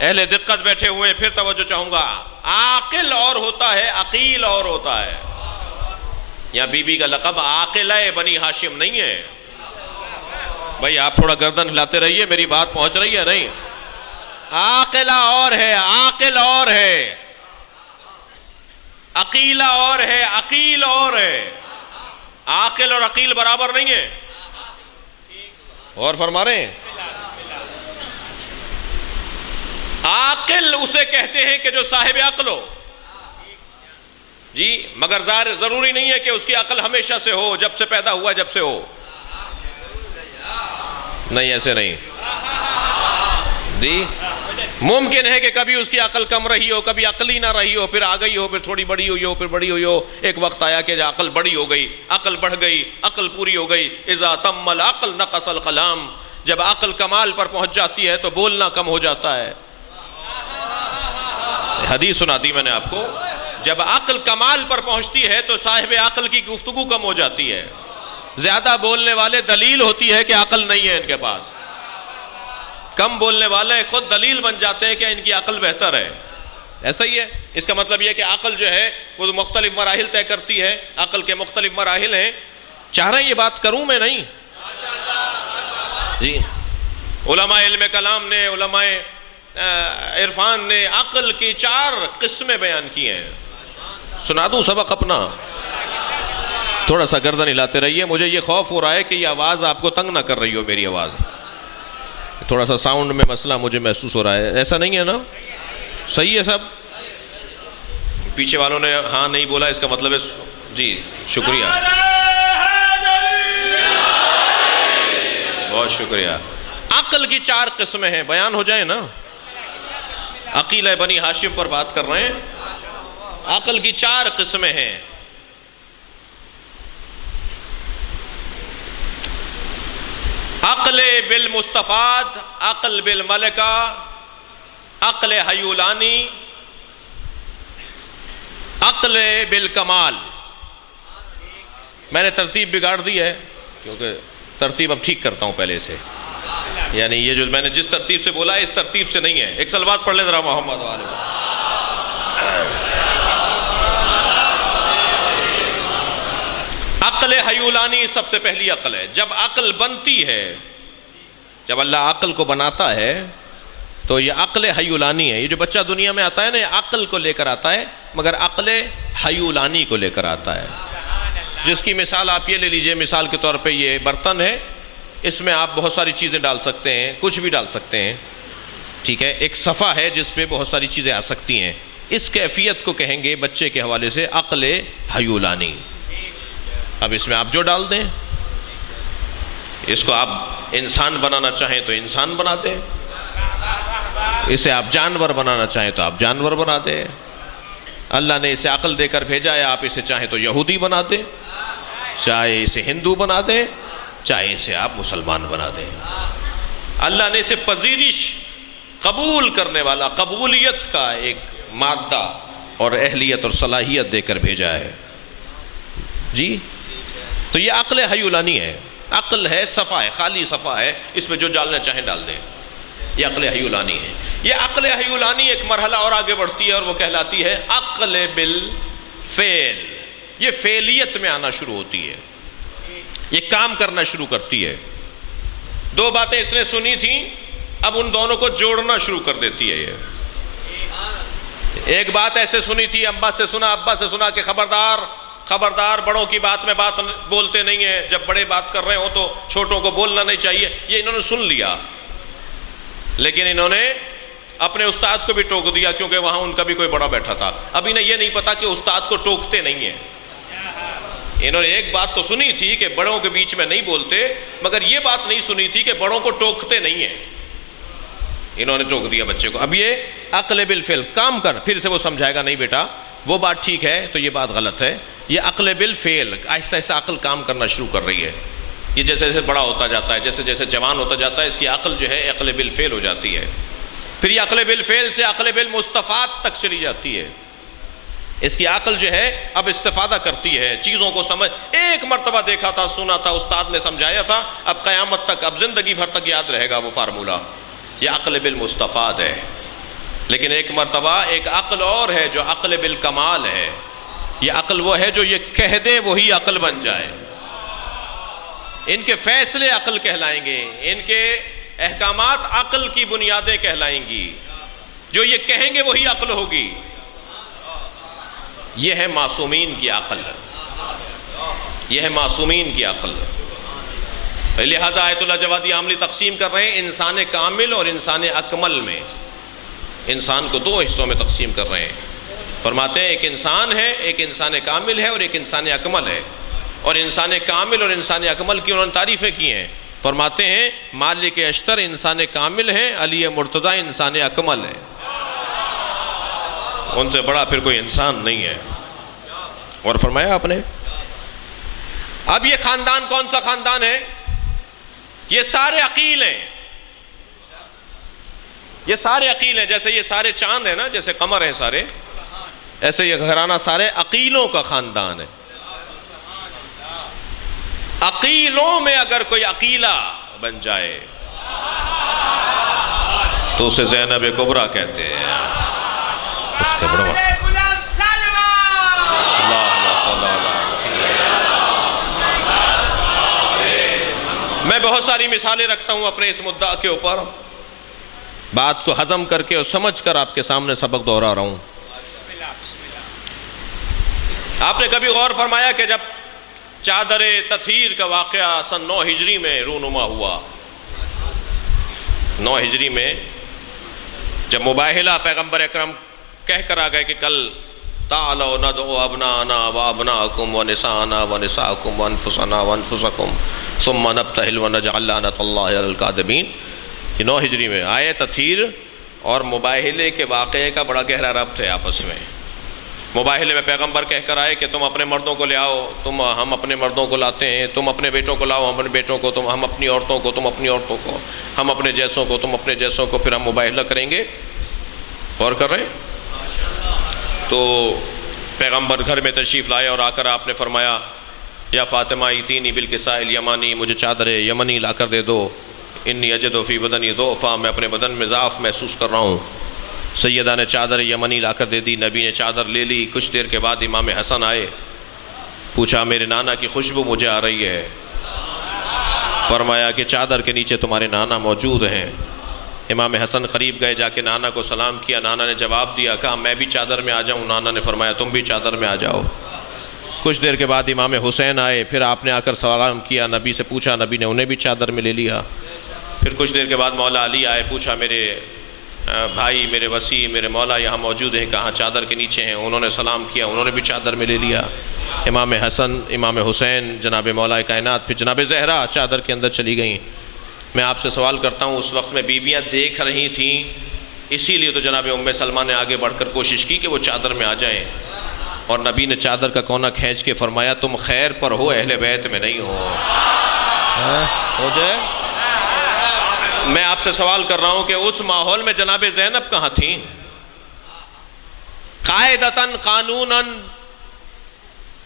اہل دقت بیٹھے ہوئے، پھر توجہ چاہوں گا، عاقل اور ہوتا ہے، عقیل اور ہوتا ہے۔ یا بی بی کا لقب عاقلہ بنی ہاشم نہیں ہے بھائی، آپ تھوڑا گردن ہلاتے رہیے، میری بات پہنچ رہی ہے نہیں؟ عاقلہ اور ہے، عاقل اور ہے، عقیلہ اور ہے، عقیل اور ہے۔ عاقل اور عقیل برابر نہیں ہے، اور فرما رہے ہیں؟ عاقل اسے کہتے ہیں کہ جو صاحب عقل ہو، جی، مگر ضروری نہیں ہے کہ اس کی عقل ہمیشہ سے ہو، جب سے پیدا ہوا جب سے ہو، نہیں، ایسے نہیں جی۔ ممکن ہے کہ کبھی اس کی عقل کم رہی ہو، کبھی عقل ہی نہ رہی ہو، پھر آ گئی ہو، پھر تھوڑی بڑی ہوئی ہو، پھر بڑی ہوئی ہو، ایک وقت آیا کہ عقل بڑی ہو گئی، عقل بڑھ گئی، عقل پوری ہو گئی۔ اذا تم العقل نقص القلام، جب عقل کمال پر پہنچ جاتی ہے تو بولنا کم ہو جاتا ہے۔ حدیث سنا دی میں نے آپ کو، جب عقل کمال پر پہنچتی ہے تو صاحب عقل کی گفتگو کم ہو جاتی ہے۔ زیادہ بولنے والے دلیل ہوتی ہے کہ عقل نہیں ہے ان کے پاس، کم بولنے والے خود دلیل بن جاتے ہیں کہ ان کی عقل بہتر ہے۔ ایسا ہی ہے، اس کا مطلب یہ کہ عقل جو ہے وہ مختلف مراحل طے کرتی ہے، عقل کے مختلف مراحل ہیں۔ چاہ رہے ہیں یہ بات کروں میں نہیں جی؟ علماء علم کلام نے، علماء عرفان نے عقل کی 4 قسمیں بیان کی ہیں۔ سنا دوں سبق اپنا؟ تھوڑا سا گردن ہلاتے رہیے، مجھے یہ خوف ہو رہا ہے کہ یہ آواز آپ کو تنگ نہ کر رہی ہو، میری آواز تھوڑا سا ساؤنڈ میں مسئلہ مجھے محسوس ہو رہا ہے، ایسا نہیں ہے نا؟ صحیح ہے سب؟ پیچھے والوں نے ہاں نہیں بولا، اس کا مطلب ہے جی، شکریہ، بہت شکریہ۔ عقل کی 4 قسمیں ہیں، بیان ہو جائیں نا؟ عقیلہ بنی ہاشم پر بات کر رہے ہیں۔ عقل کی 4 قسمیں ہیں۔ عقل بالمستفاد، عقل بالملکہ، عقل حیولانی، عقل بالکمال۔ میں نے ترتیب بگاڑ دی ہے کیونکہ ترتیب اب ٹھیک کرتا ہوں پہلے سے، یعنی یہ جو میں نے جس ترتیب سے بولا ہے اس ترتیب سے نہیں ہے۔ ایک صلوات پڑھ لیں ذرا محمد والے۔ عقل حیولانی سب سے پہلی عقل ہے۔ جب عقل بنتی ہے، جب اللہ عقل کو بناتا ہے تو یہ عقل حیولانی ہے۔ یہ جو بچہ دنیا میں آتا ہے نا، یہ عقل کو لے کر آتا ہے، مگر عقل حیولانی کو لے کر آتا ہے، جس کی مثال آپ یہ لے لیجئے، مثال کے طور پہ یہ برتن ہے، اس میں آپ بہت ساری چیزیں ڈال سکتے ہیں، کچھ بھی ڈال سکتے ہیں، ٹھیک ہے؟ ایک صفحہ ہے جس پہ بہت ساری چیزیں آ سکتی ہیں۔ اس کیفیت کو کہیں گے بچے کے حوالے سے عقل حیولانی۔ اب اس میں آپ جو ڈال دیں، اس کو آپ انسان بنانا چاہیں تو انسان بنا دیں، اسے آپ جانور بنانا چاہیں تو آپ جانور بنا دیں۔ اللہ نے اسے عقل دے کر بھیجا ہے، آپ اسے چاہیں تو یہودی بنا دیں، چاہے اسے ہندو بنا دیں، چاہے اسے آپ مسلمان بنا دیں۔ اللہ نے اسے پذیرش، قبول کرنے والا، قبولیت کا ایک مادہ اور اہلیت اور صلاحیت دے کر بھیجا ہے جی۔ تو یہ عقل حیولانی ہے۔ عقل ہے، صفحہ ہے، خالی صفحہ ہے، اس میں جو ڈالنا چاہیں ڈال دیں، یہ عقل حیولانی ہے۔ یہ عقل حیولانی ایک مرحلہ اور آگے بڑھتی ہے اور وہ کہلاتی ہے عقل بالفعل۔ یہ فعلیت میں آنا شروع ہوتی ہے، یہ کام کرنا شروع کرتی ہے۔ 2 باتیں اس نے سنی تھیں، اب ان دونوں کو جوڑنا شروع کر دیتی ہے۔ یہ ایک بات ایسے سنی تھی، ابا سے سنا کہ خبردار بڑوں کی بات میں بات بولتے نہیں ہیں، جب بڑے بات کر رہے ہوں تو چھوٹوں کو بولنا نہیں چاہیے۔ یہ انہوں نے سن لیا، لیکن انہوں نے اپنے استاد کو بھی ٹوک دیا کیونکہ وہاں ان کا بھی کوئی بڑا بیٹھا تھا۔ اب انہیں یہ نہیں پتا کہ استاد کو ٹوکتے نہیں ہیں۔ انہوں نے ایک بات تو سنی تھی کہ بڑوں کے بیچ میں نہیں بولتے، مگر یہ بات نہیں سنی تھی کہ بڑوں کو ٹوکتے نہیں ہیں۔ انہوں نے ٹوک دیا بچے کو. اب یہ عقل بالفعل کام کر, پھر سے وہ سمجھائے گا نہیں بیٹا وہ بات ٹھیک ہے تو یہ بات غلط ہے. یہ عقل بالفعل, ایسا ایسا عقل کام کرنا شروع کر رہی ہے. یہ جیسے جیسے بڑا ہوتا جاتا ہے, جیسے جیسے جوان ہوتا جاتا ہے, اس کی عقل جو ہے عقل بالفعل ہو جاتی ہے. پھر یہ عقل بالفعل سے عقل بالمستفاد تک چلی جاتی ہے. اس کی عقل جو ہے اب استفادہ کرتی ہے, چیزوں کو سمجھ, ایک مرتبہ دیکھا تھا, سنا تھا, استاد نے سمجھایا تھا, اب قیامت تک, اب زندگی بھر تک یاد رہے گا وہ فارمولہ. یہ عقل بالمستفاد ہے. لیکن ایک مرتبہ ایک عقل اور ہے جو عقل بالکمال ہے. یہ عقل وہ ہے جو یہ کہہ دے وہی عقل بن جائے. ان کے فیصلے عقل کہلائیں گے, ان کے احکامات عقل کی بنیادیں کہلائیں گی. جو یہ کہیں گے وہی عقل ہوگی. یہ ہے معصومین کی عقل, یہ ہے معصومین کی عقل. لہذا آیت اللہ جوادی عاملی تقسیم کر رہے ہیں انسان کامل اور انسان اکمل میں. انسان کو دو حصوں میں تقسیم کر رہے ہیں. فرماتے ہیں ایک انسان ہے, ایک انسان کامل ہے اور ایک انسان اکمل ہے. اور انسان کامل اور انسان اکمل کی انہوں نے تعریفیں کی ہیں. فرماتے ہیں مالک اشتر انسان کامل ہے, علی مرتضیٰ انسان اکمل ہے. ان سے بڑا پھر کوئی انسان نہیں ہے. اور فرمایا آپ نے اب یہ خاندان کون سا خاندان ہے؟ یہ سارے عقیل ہیں. یہ سارے عقیل ہیں. جیسے یہ سارے چاند ہیں نا, جیسے قمر ہیں سارے, ایسے یہ گھرانہ سارے عقیلوں کا خاندان ہے. عقیلوں میں اگر کوئی عقیلہ بن جائے تو اسے زینب کبریٰ کہتے ہیں. اس کے بڑا میں بہت ساری مثالیں رکھتا ہوں اپنے اس مدعا کے اوپر. بات کو ہضم کر کے اور سمجھ کر آپ کے سامنے سبق دہرا رہا ہوں. آپ نے کبھی غور فرمایا کہ جب چادر تطہیر کا واقعہ سن 9 ہجری میں رونما ہوا, 9 ہجری میں جب مباہلہ پیغمبر اکرم کہہ کر آ گئے کہ کل تعالوا ندعو ابناءنا وابناءکم ونساءنا ونساءکم وانفسنا وانفسکم ثم نبتہل ونجعل لعنۃ اللہ علی الکاذبین. یہ 9 ہجری میں آئے. تطہیر اور مباہلے کے واقعے کا بڑا گہرا ربط ہے آپس میں. مباہلے میں پیغمبر کہہ کر آئے کہ تم اپنے مردوں کو لے آؤ, ہم اپنے مردوں کو لاتے ہیں, تم اپنے بیٹوں کو لاؤ, ہم اپنے بیٹوں کو, ہم اپنی عورتوں کو, تم اپنی عورتوں کو, ہم اپنے جیسوں کو, تم اپنے جیسوں کو, پھر ہم مباہلہ کریں گے. غور کر رہے ہیں؟ تو پیغمبر گھر میں تشریف لائے اور آ کر آپ نے فرمایا یا فاطمہ ایتینی بالکساء الیمانی, مجھے چادر یمنی لا کر دے دو. انی اجد فی بدنی ضعفا, میں اپنے بدن میں ضعف محسوس کر رہا ہوں. سیدہ نے چادر یمنی لا کر دے دی. نبی نے چادر لے لی. کچھ دیر کے بعد امام حسن آئے. پوچھا میرے نانا کی خوشبو مجھے آ رہی ہے. فرمایا کہ چادر کے نیچے تمہارے نانا موجود ہیں. امام حسن قریب گئے, جا کے نانا کو سلام کیا. نانا نے جواب دیا, کہا میں بھی چادر میں آ جاؤں. نانا نے فرمایا تم بھی چادر میں آ جاؤ. کچھ دیر کے بعد امام حسین آئے. پھر آپ نے آ کر سلام کیا, نبی سے پوچھا, نبی نے انہیں بھی چادر میں لے لیا. پھر کچھ دیر کے بعد مولا علی آئے. پوچھا میرے بھائی, میرے وسیع, میرے مولا یہاں موجود ہیں, کہاں؟ چادر کے نیچے ہیں. انہوں نے سلام کیا, انہوں نے بھی چادر میں لے لیا. امام حسن, امام حسین, جناب مولا کائنات, پھر جناب زہرا چادر کے اندر چلی گئیں. میں آپ سے سوال کرتا ہوں, اس وقت میں بیویاں دیکھ رہی تھیں, اسی لیے تو جناب ام سلمہ نے آگے بڑھ کر کوشش کی کہ وہ چادر میں آ جائیں. اور نبی نے چادر کا کونا کھینچ کے فرمایا تم خیر پر ہو, اہل بیت میں نہیں ہو. ہو جائے. میں آپ سے سوال کر رہا ہوں کہ اس ماحول میں جناب زینب کہاں تھیں؟ قاعدتاً قانوناً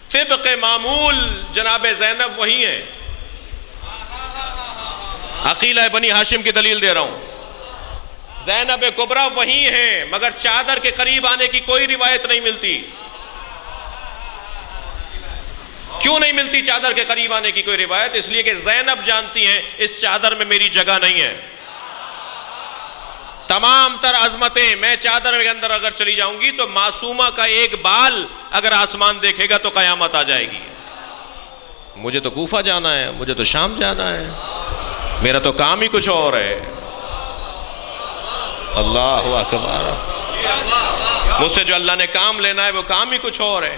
طبق معمول جناب زینب وہی ہیں. عقیلہ بنی ہاشم کی دلیل دے رہا ہوں. زینب کبریٰ وہی ہیں, مگر چادر کے قریب آنے کی کوئی روایت نہیں ملتی. کیوں نہیں ملتی چادر کے قریب آنے کی کوئی روایت؟ اس لیے کہ زینب جانتی ہیں اس چادر میں میری جگہ نہیں ہے. تمام تر عظمتیں, میں چادر کے اندر اگر چلی جاؤں گی تو معصومہ کا ایک بال اگر آسمان دیکھے گا تو قیامت آ جائے گی. مجھے تو کوفہ جانا ہے, مجھے تو شام جانا ہے, میرا تو کام ہی کچھ اور ہے. اللہ اکبر. مجھ سے جو اللہ نے کام لینا ہے وہ کام ہی کچھ اور ہے.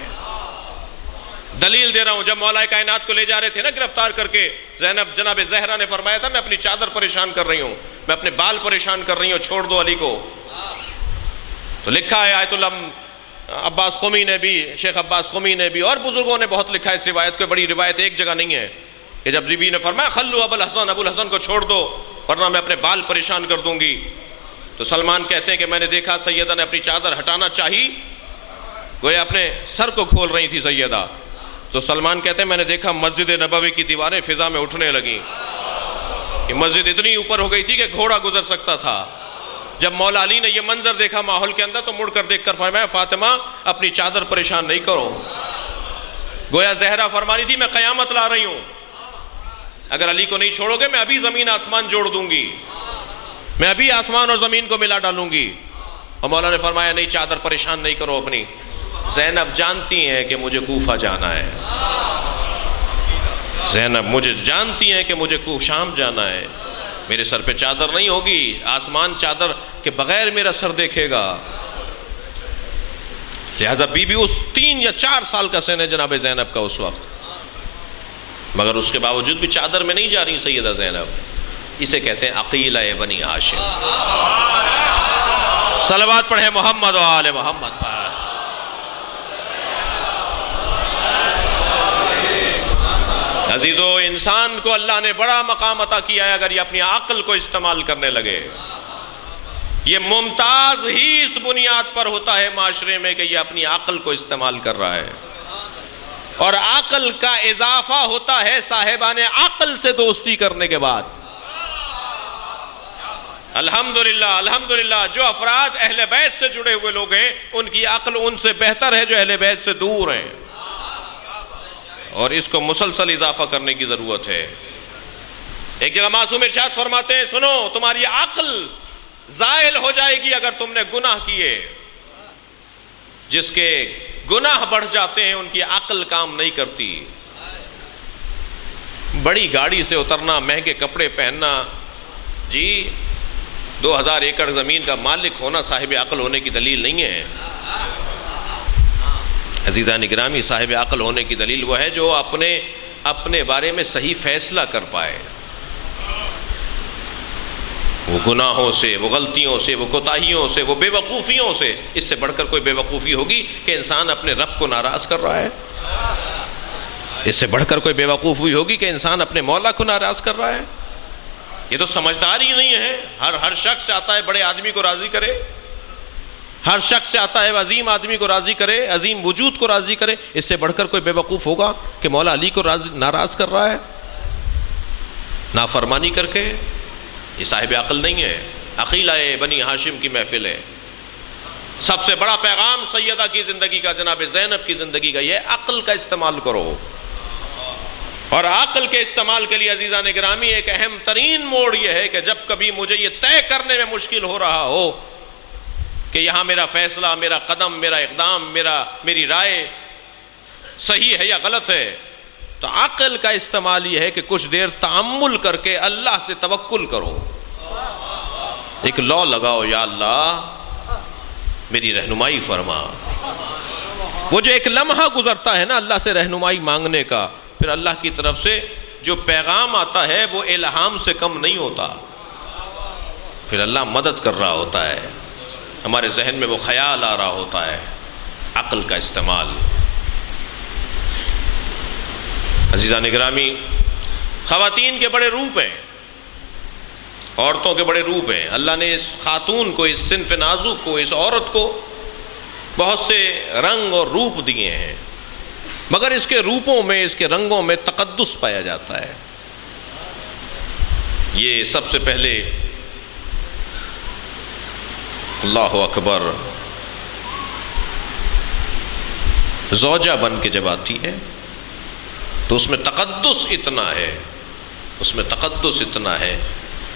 دلیل دے رہا ہوں، جب مولا کائنات کو لے جا رہے تھے نا گرفتار کر کے، جناب زہرا نے فرمایا تھا میں اپنی چادر پریشان کر رہی ہوں، میں اپنے بال پریشان کر رہی ہوں، چھوڑ دو علی کو۔ تو لکھا ہے آیت اللہ عباس قمی نے بھی، شیخ عباس قمی نے بھی، اور بزرگوں نے بہت لکھا ہے اس روایت کو، بڑی روایت ایک جگہ نہیں ہے، کہ جب بی بی نے فرمایا خلو ابو الحسن کو چھوڑ دو ورنہ میں اپنے بال پریشان کر دوں گی، تو سلمان کہتے ہیں کہ میں نے دیکھا سیدہ نے اپنی چادر ہٹانا چاہی، گویا اپنے سر کو کھول رہی تھی سیدہ، تو سلمان کہتے ہیں میں نے دیکھا مسجد نبوی کی دیواریں فضا میں اٹھنے لگیں، یہ مسجد اتنی اوپر ہو گئی تھی کہ گھوڑا گزر سکتا تھا۔ جب مولا علی نے یہ منظر دیکھا ماحول کے اندر تو مڑ کر دیکھ کر فرمایا فاطمہ اپنی چادر پریشان نہیں کرو۔ گویا زہرا فرما رہی تھی میں قیامت لا رہی ہوں، اگر علی کو نہیں چھوڑو گے میں ابھی زمین آسمان جوڑ دوں گی، میں ابھی آسمان اور زمین کو ملا ڈالوں گی۔ اور مولا نے فرمایا نہیں چادر پریشان نہیں کرو اپنی۔ زینب جانتی ہیں کہ مجھے کوفہ جانا ہے، زینب مجھے جانتی ہیں کہ مجھے شام جانا ہے، میرے سر پہ چادر نہیں ہوگی، آسمان چادر کے بغیر میرا سر دیکھے گا۔ لہذا بی بی اس 3 یا 4 سال کا سن ہے جناب زینب کا اس وقت، مگر اس کے باوجود بھی چادر میں نہیں جا رہی سیدہ زینب۔ اسے کہتے ہیں عقیلہ بنی ہاشم۔ صلوات پڑھے محمد و آل محمد پر۔ عزیزو انسان کو اللہ نے بڑا مقام عطا کیا ہے اگر یہ اپنی عقل کو استعمال کرنے لگے۔ یہ ممتاز ہی اس بنیاد پر ہوتا ہے معاشرے میں کہ یہ اپنی عقل کو استعمال کر رہا ہے، اور عقل کا اضافہ ہوتا ہے صاحبان عقل سے دوستی کرنے کے بعد۔ الحمدللہ جو افراد اہل بیت سے جڑے ہوئے لوگ ہیں ان کی عقل ان سے بہتر ہے جو اہل بیت سے دور ہیں، اور اس کو مسلسل اضافہ کرنے کی ضرورت ہے۔ ایک جگہ معصوم ارشاد فرماتے ہیں سنو تمہاری عقل زائل ہو جائے گی اگر تم نے گناہ کیے، جس کے گناہ بڑھ جاتے ہیں ان کی عقل کام نہیں کرتی۔ بڑی گاڑی سے اترنا، مہنگے کپڑے پہننا، جی 2000 ایکڑ زمین کا مالک ہونا صاحب عقل ہونے کی دلیل نہیں ہے۔ عزیزان گرامی صاحب عقل ہونے کی دلیل وہ ہے جو اپنے بارے میں صحیح فیصلہ کر پائے، وہ گناہوں سے، وہ غلطیوں سے، وہ کوتاہیوں سے، وہ بے وقوفیوں سے۔ اس سے بڑھ کر کوئی بے وقوفی ہوگی کہ انسان اپنے رب کو ناراض کر رہا ہے؟ اس سے بڑھ کر کوئی بے وقوفی ہوگی کہ انسان اپنے مولا کو ناراض کر رہا ہے؟ یہ تو سمجھدار ہی نہیں ہے۔ ہر شخص چاہتا ہے بڑے آدمی کو راضی کرے، ہر شخص چاہتا ہے عظیم آدمی کو راضی کرے، عظیم وجود کو راضی کرے۔ اس سے بڑھ کر کوئی بے وقوف ہوگا کہ مولا علی کو ناراض کر رہا ہے نافرمانی کر کے؟ یہ صاحب عقل نہیں ہے۔ عقیلہ بنی ہاشم کی محفل ہے۔ سب سے بڑا پیغام سیدہ کی زندگی کا، جناب زینب کی زندگی کا، یہ عقل کا استعمال کرو۔ اور عقل کے استعمال کے لیے عزیزان گرامی ایک اہم ترین موڑ یہ ہے کہ جب کبھی مجھے یہ طے کرنے میں مشکل ہو رہا ہو کہ یہاں میرا فیصلہ، میرا قدم، میرا اقدام، میری رائے صحیح ہے یا غلط ہے، تو عقل کا استعمال یہ ہے کہ کچھ دیر تأمل کر کے اللہ سے توکل کرو، ایک لا لگاؤ، یا اللہ میری رہنمائی فرما۔ وہ جو ایک لمحہ گزرتا ہے نا اللہ سے رہنمائی مانگنے کا، پھر اللہ کی طرف سے جو پیغام آتا ہے وہ الہام سے کم نہیں ہوتا، پھر اللہ مدد کر رہا ہوتا ہے، ہمارے ذہن میں وہ خیال آ رہا ہوتا ہے۔ عقل کا استعمال۔ عزیزان گرامی خواتین کے بڑے روپ ہیں، عورتوں کے بڑے روپ ہیں۔ اللہ نے اس خاتون کو، اس صنف نازک کو، اس عورت کو بہت سے رنگ اور روپ دیے ہیں، مگر اس کے روپوں میں، اس کے رنگوں میں تقدس پایا جاتا ہے۔ یہ سب سے پہلے اللہ اکبر زوجہ بن کے جب آتی ہے تو اس میں تقدس اتنا ہے، اس میں تقدس اتنا ہے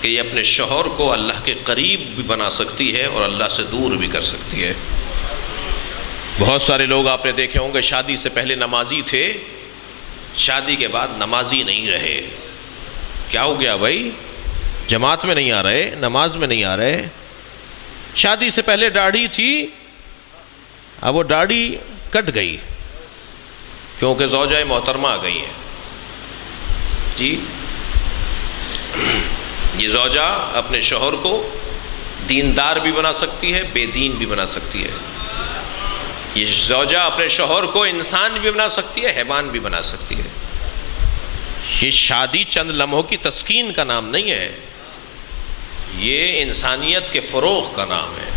کہ یہ اپنے شوہر کو اللہ کے قریب بھی بنا سکتی ہے اور اللہ سے دور بھی کر سکتی ہے۔ بہت سارے لوگ آپ نے دیکھے ہوں گے شادی سے پہلے نمازی تھے، شادی کے بعد نمازی نہیں رہے۔ کیا ہو گیا بھائی؟ جماعت میں نہیں آ رہے، نماز میں نہیں آ رہے۔ شادی سے پہلے داڑھی تھی، اب وہ داڑھی کٹ گئی، کیونکہ زوجہ محترمہ آ گئی ہیں جی. یہ زوجہ اپنے شوہر کو دیندار بھی بنا سکتی ہے، بے دین بھی بنا سکتی ہے. یہ زوجہ اپنے شوہر کو انسان بھی بنا سکتی ہے، حیوان بھی بنا سکتی ہے. یہ شادی چند لمحوں کی تسکین کا نام نہیں ہے، یہ انسانیت کے فروغ کا نام ہے.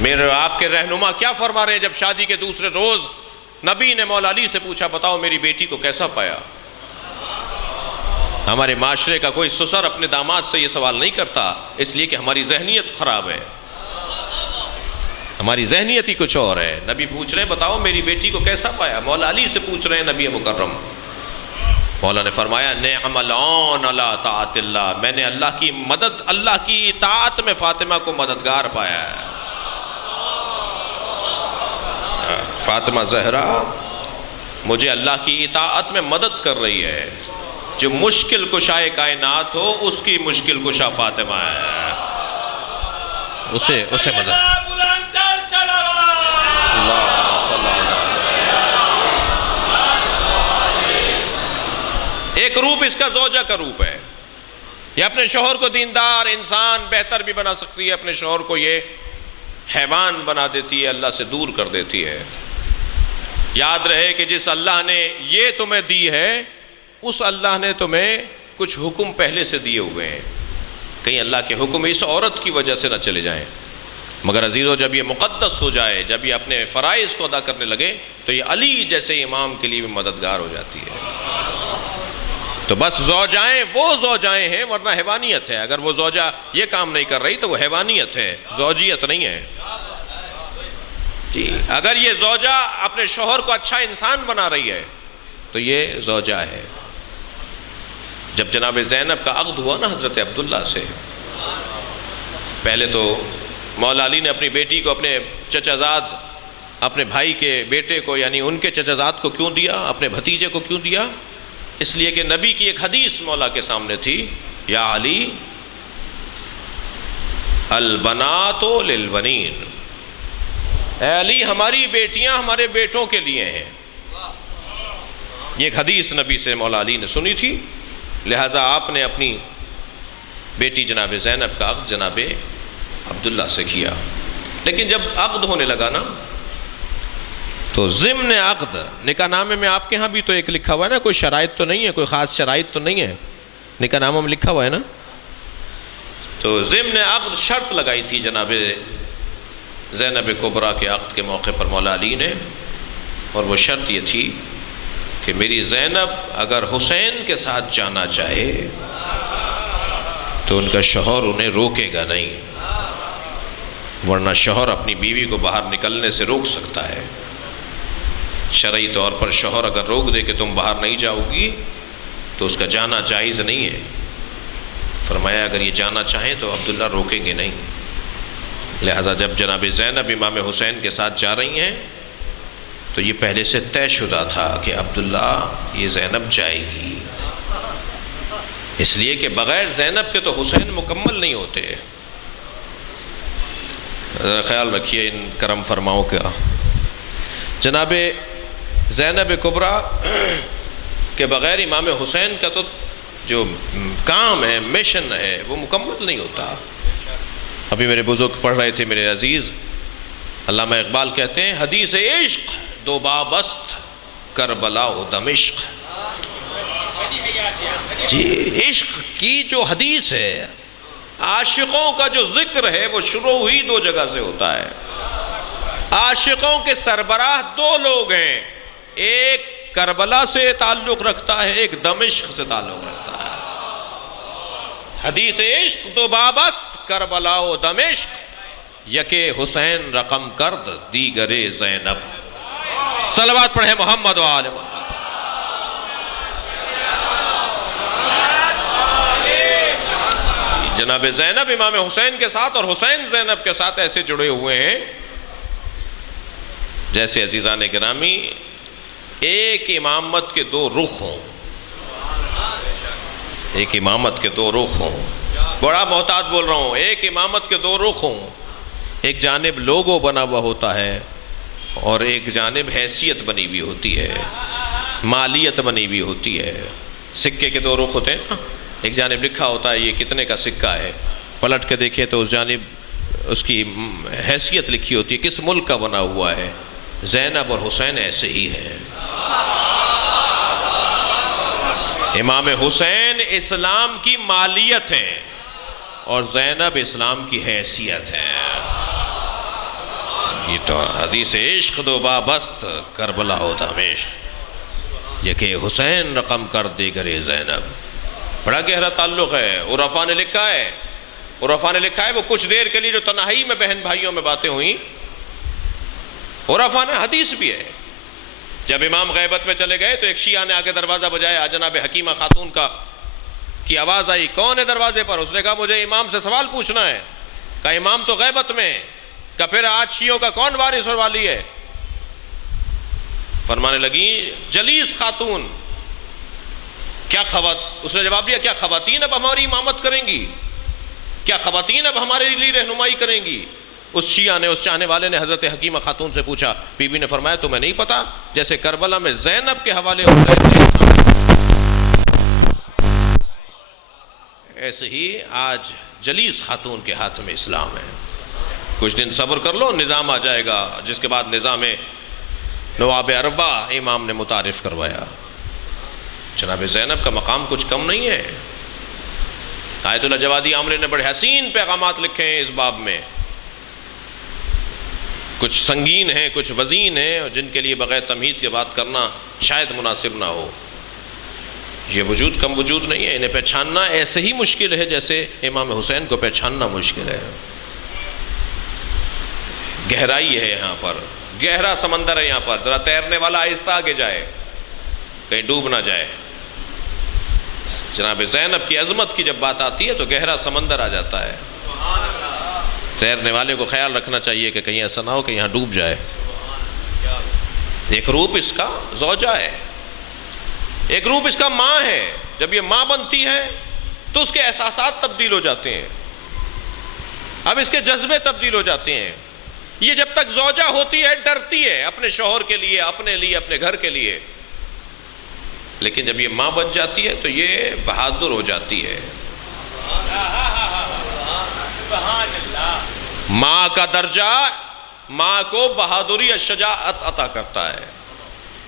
میرے آپ کے رہنما کیا فرما رہے ہیں؟ جب شادی کے دوسرے روز نبی نے مولا علی سے پوچھا بتاؤ میری بیٹی کو کیسا پایا. ہمارے معاشرے کا کوئی سسر اپنے داماد سے یہ سوال نہیں کرتا، اس لیے کہ ہماری ذہنیت خراب ہے، ہماری ذہنیت ہی کچھ اور ہے. نبی پوچھ رہے ہیں بتاؤ میری بیٹی کو کیسا پایا، مولا علی سے پوچھ رہے ہیں نبی مکرم. مولا نے فرمایا نعم العون علی طاعت اللہ، میں نے اللہ کی مدد، اللہ کی اطاعت میں فاطمہ کو مددگار پایا ہے. فاطمہ زہرا مجھے اللہ کی اطاعت میں مدد کر رہی ہے. جو مشکل کشائے کائنات ہو اس کی مشکل کشا فاطمہ ہے، اسے مدد. ایک روپ اس کا زوجہ کا روپ ہے. یہ اپنے شوہر کو دیندار انسان بہتر بھی بنا سکتی ہے، اپنے شوہر کو یہ حیوان بنا دیتی ہے، اللہ سے دور کر دیتی ہے. یاد رہے کہ جس اللہ نے یہ تمہیں دی ہے اس اللہ نے تمہیں کچھ حکم پہلے سے دیے ہوئے ہیں، کہیں اللہ کے حکم اس عورت کی وجہ سے نہ چلے جائیں. مگر عزیزو جب یہ مقدس ہو جائے، جب یہ اپنے فرائض کو ادا کرنے لگے تو یہ علی جیسے امام کے لیے بھی مددگار ہو جاتی ہے. تو بس زوجائیں وہ زوجائیں ہیں، ورنہ حیوانیت ہے. اگر وہ زوجہ یہ کام نہیں کر رہی تو وہ حیوانیت ہے، زوجیت نہیں ہے جی. اگر یہ زوجہ اپنے شوہر کو اچھا انسان بنا رہی ہے تو یہ زوجہ ہے. جب جناب زینب کا عقد ہوا نا حضرت عبداللہ سے، پہلے تو مولا علی نے اپنی بیٹی کو اپنے چچا زاد، اپنے بھائی کے بیٹے کو، یعنی ان کے چچا زاد کو کیوں دیا، اپنے بھتیجے کو کیوں دیا؟ اس لیے کہ نبی کی ایک حدیث مولا کے سامنے تھی، یا علی البنات للبنین، اے علی ہماری بیٹیاں ہمارے بیٹوں کے لیے ہیں. یہ ایک حدیث نبی سے مولا علی نے سنی تھی، لہٰذا آپ نے اپنی بیٹی جناب زینب کا عقد جناب عبداللہ سے کیا. لیکن جب عقد ہونے لگا نا تو ضمن عقد، نکاح نامے میں آپ کے ہاں بھی تو ایک لکھا ہوا ہے نا، کوئی شرائط تو نہیں ہے، کوئی خاص شرائط تو نہیں ہے، نکاح ناموں میں لکھا ہوا ہے نا. تو ضمن عقد شرط لگائی تھی جناب زینب کبریٰ کے عقد کے موقع پر مولا علی نے، اور وہ شرط یہ تھی کہ میری زینب اگر حسین کے ساتھ جانا چاہے تو ان کا شوہر انہیں روکے گا نہیں، ورنہ شوہر اپنی بیوی کو باہر نکلنے سے روک سکتا ہے. شرعی طور پر شوہر اگر روک دے کہ تم باہر نہیں جاؤ گی تو اس کا جانا جائز نہیں ہے. فرمایا اگر یہ جانا چاہیں تو عبداللہ روکیں گے نہیں. لہٰذا جب جناب زینب امام حسین کے ساتھ جا رہی ہیں تو یہ پہلے سے طے شدہ تھا کہ عبداللہ یہ زینب جائے گی، اس لیے کہ بغیر زینب کے تو حسین مکمل نہیں ہوتے. ذرا خیال رکھیے ان کرم فرماؤں کا. جناب زینب کبریٰ کے بغیر امام حسین کا تو جو کام ہے، مشن ہے، وہ مکمل نہیں ہوتا. ابھی میرے بزرگ پڑھ رہے تھے میرے عزیز، علامہ اقبال کہتے ہیں حدیث عشق دو بابست کربلا و دمشق. جی عشق کی جو حدیث ہے، عاشقوں کا جو ذکر ہے، وہ شروع ہی دو جگہ سے ہوتا ہے. عاشقوں کے سربراہ دو لوگ ہیں، ایک کربلا سے تعلق رکھتا ہے، ایک دمشق سے تعلق رکھتا ہے. حدیث عشق دو بابست کربلا و دمشق، یکے حسین رقم کرد دیگرے زینب. صلوات پڑھیں محمد و آل محمد. جناب زینب امام حسین کے ساتھ اور حسین زینب کے ساتھ ایسے جڑے ہوئے ہیں جیسے عزیزان گرامی ایک امامت کے دو رخ ہوں. ایک امامت کے دو رخ ہوں. بڑا محتاط بول رہا ہوں. ایک امامت کے دو رخ ہوں. ایک جانب لوگو بنا ہوا ہوتا ہے اور ایک جانب حیثیت بنی ہوئی ہوتی ہے، مالیت بنی ہوئی ہوتی ہے. سکے کے دو رخ ہوتے ہیں نا، ایک جانب لکھا ہوتا ہے یہ کتنے کا سکہ ہے، پلٹ کے دیکھے تو اس جانب اس کی حیثیت لکھی ہوتی ہے، کس ملک کا بنا ہوا ہے. زینب اور حسین ایسے ہی ہیں. امام حسین اسلام کی مالیت ہیں اور زینب اسلام کی حیثیت ہے. یہ تو حدیث عشق دو بابست کربلا ہو دمشق، یہ کہ حسین رقم کر دی گرے زینب. بڑا گہرا تعلق ہے. عرفاء نے لکھا ہے وہ کچھ دیر کے لیے جو تنہائی میں بہن بھائیوں میں باتیں ہوئیں، عرفاء نے حدیث بھی ہے، جب امام غیبت میں چلے گئے تو ایک شیعہ نے آگے دروازہ بجایا، جناب حکیمہ خاتون کی آواز آئی، کون ہے دروازے پر؟ اس نے کہا مجھے امام سے سوال پوچھنا ہے. کہا امام تو غیبت میں. کہا پھر آج شیعوں کا کون وارث اور والی ہے؟ فرمانے لگی جلیس خاتون. اس نے جواب دیا کیا خواتین اب ہماری امامت کریں گی؟ کیا خواتین اب ہمارے لیے رہنمائی کریں گی؟ اس شیعہ نے، اس چاہنے والے نے حضرت حکیمہ خاتون سے پوچھا. بی بی نے فرمایا تمہیں نہیں پتا جیسے کربلا میں زینب کے حوالے ہو گئے تھے ایسے ہی آج جلیس خاتون کے ہاتھ میں اسلام ہے. کچھ دن صبر کر لو، نظام آ جائے گا، جس کے بعد نظام نواب اربع امام نے متعارف کروایا. جناب زینب کا مقام کچھ کم نہیں ہے. آیت اللہ جوادی عامری نے بڑے حسین پیغامات لکھے ہیں اس باب میں، کچھ سنگین ہیں، کچھ وزین ہیں، اور جن کے لیے بغیر تمہید کے بات کرنا شاید مناسب نہ ہو. یہ وجود کم وجود نہیں ہے، انہیں پہچاننا ایسے ہی مشکل ہے جیسے امام حسین کو پہچاننا مشکل ہے. گہرائی ہے یہاں پر، گہرا سمندر ہے یہاں پر. ذرا تیرنے والا آہستہ آگے جائے، کہیں ڈوب نہ جائے. جناب زینب کی عظمت کی جب بات آتی ہے تو گہرا سمندر آ جاتا ہے. تیرنے والے کو خیال رکھنا چاہیے کہ کہیں ایسا نہ ہو کہ یہاں ڈوب جائے. ایک روپ اس کا زوجہ ہے، ایک روپ اس کا ماں ہے. جب یہ ماں بنتی ہے تو اس کے احساسات تبدیل ہو جاتے ہیں، اب اس کے جذبے تبدیل ہو جاتے ہیں. یہ جب تک زوجہ ہوتی ہے ڈرتی ہے اپنے شوہر کے لیے، اپنے لیے، اپنے گھر کے لیے، لیکن جب یہ ماں بن جاتی ہے تو یہ بہادر ہو جاتی ہے. ماں کا درجہ ماں کو بہادری اور شجاعت عطا کرتا ہے.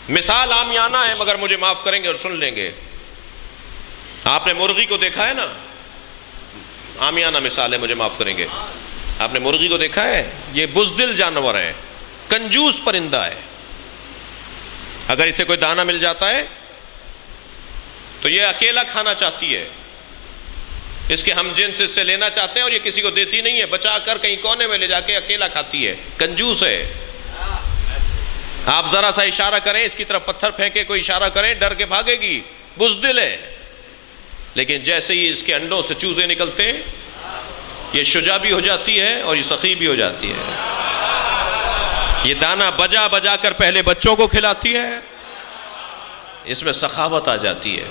مثال عامیانہ ہے مگر مجھے معاف کریں گے اور سن لیں گے. آپ نے مرغی کو دیکھا ہے نا، عامیانہ مثال ہے، مجھے معاف کریں گے. آپ نے مرغی کو دیکھا ہے؟ یہ بزدل جانور ہے، کنجوس پرندہ ہے. اگر اسے کوئی دانہ مل جاتا ہے تو یہ اکیلا کھانا چاہتی ہے. اس کے ہم جنس اس سے لینا چاہتے ہیں اور یہ کسی کو دیتی نہیں ہے، بچا کر کہیں کونے میں لے جا کے اکیلا کھاتی ہے. کنجوس ہے. آپ ذرا سا اشارہ کریں اس کی طرف، پتھر پھینکے کوئی اشارہ کریں ڈر کے بھاگے گی. بزدل ہے. لیکن جیسے ہی اس کے انڈوں سے چوزے نکلتے ہیں یہ شجاع بھی ہو جاتی ہے اور یہ سخی بھی ہو جاتی ہے. یہ دانہ بجا بجا کر پہلے بچوں کو کھلاتی ہے، اس میں سخاوت آ جاتی ہے.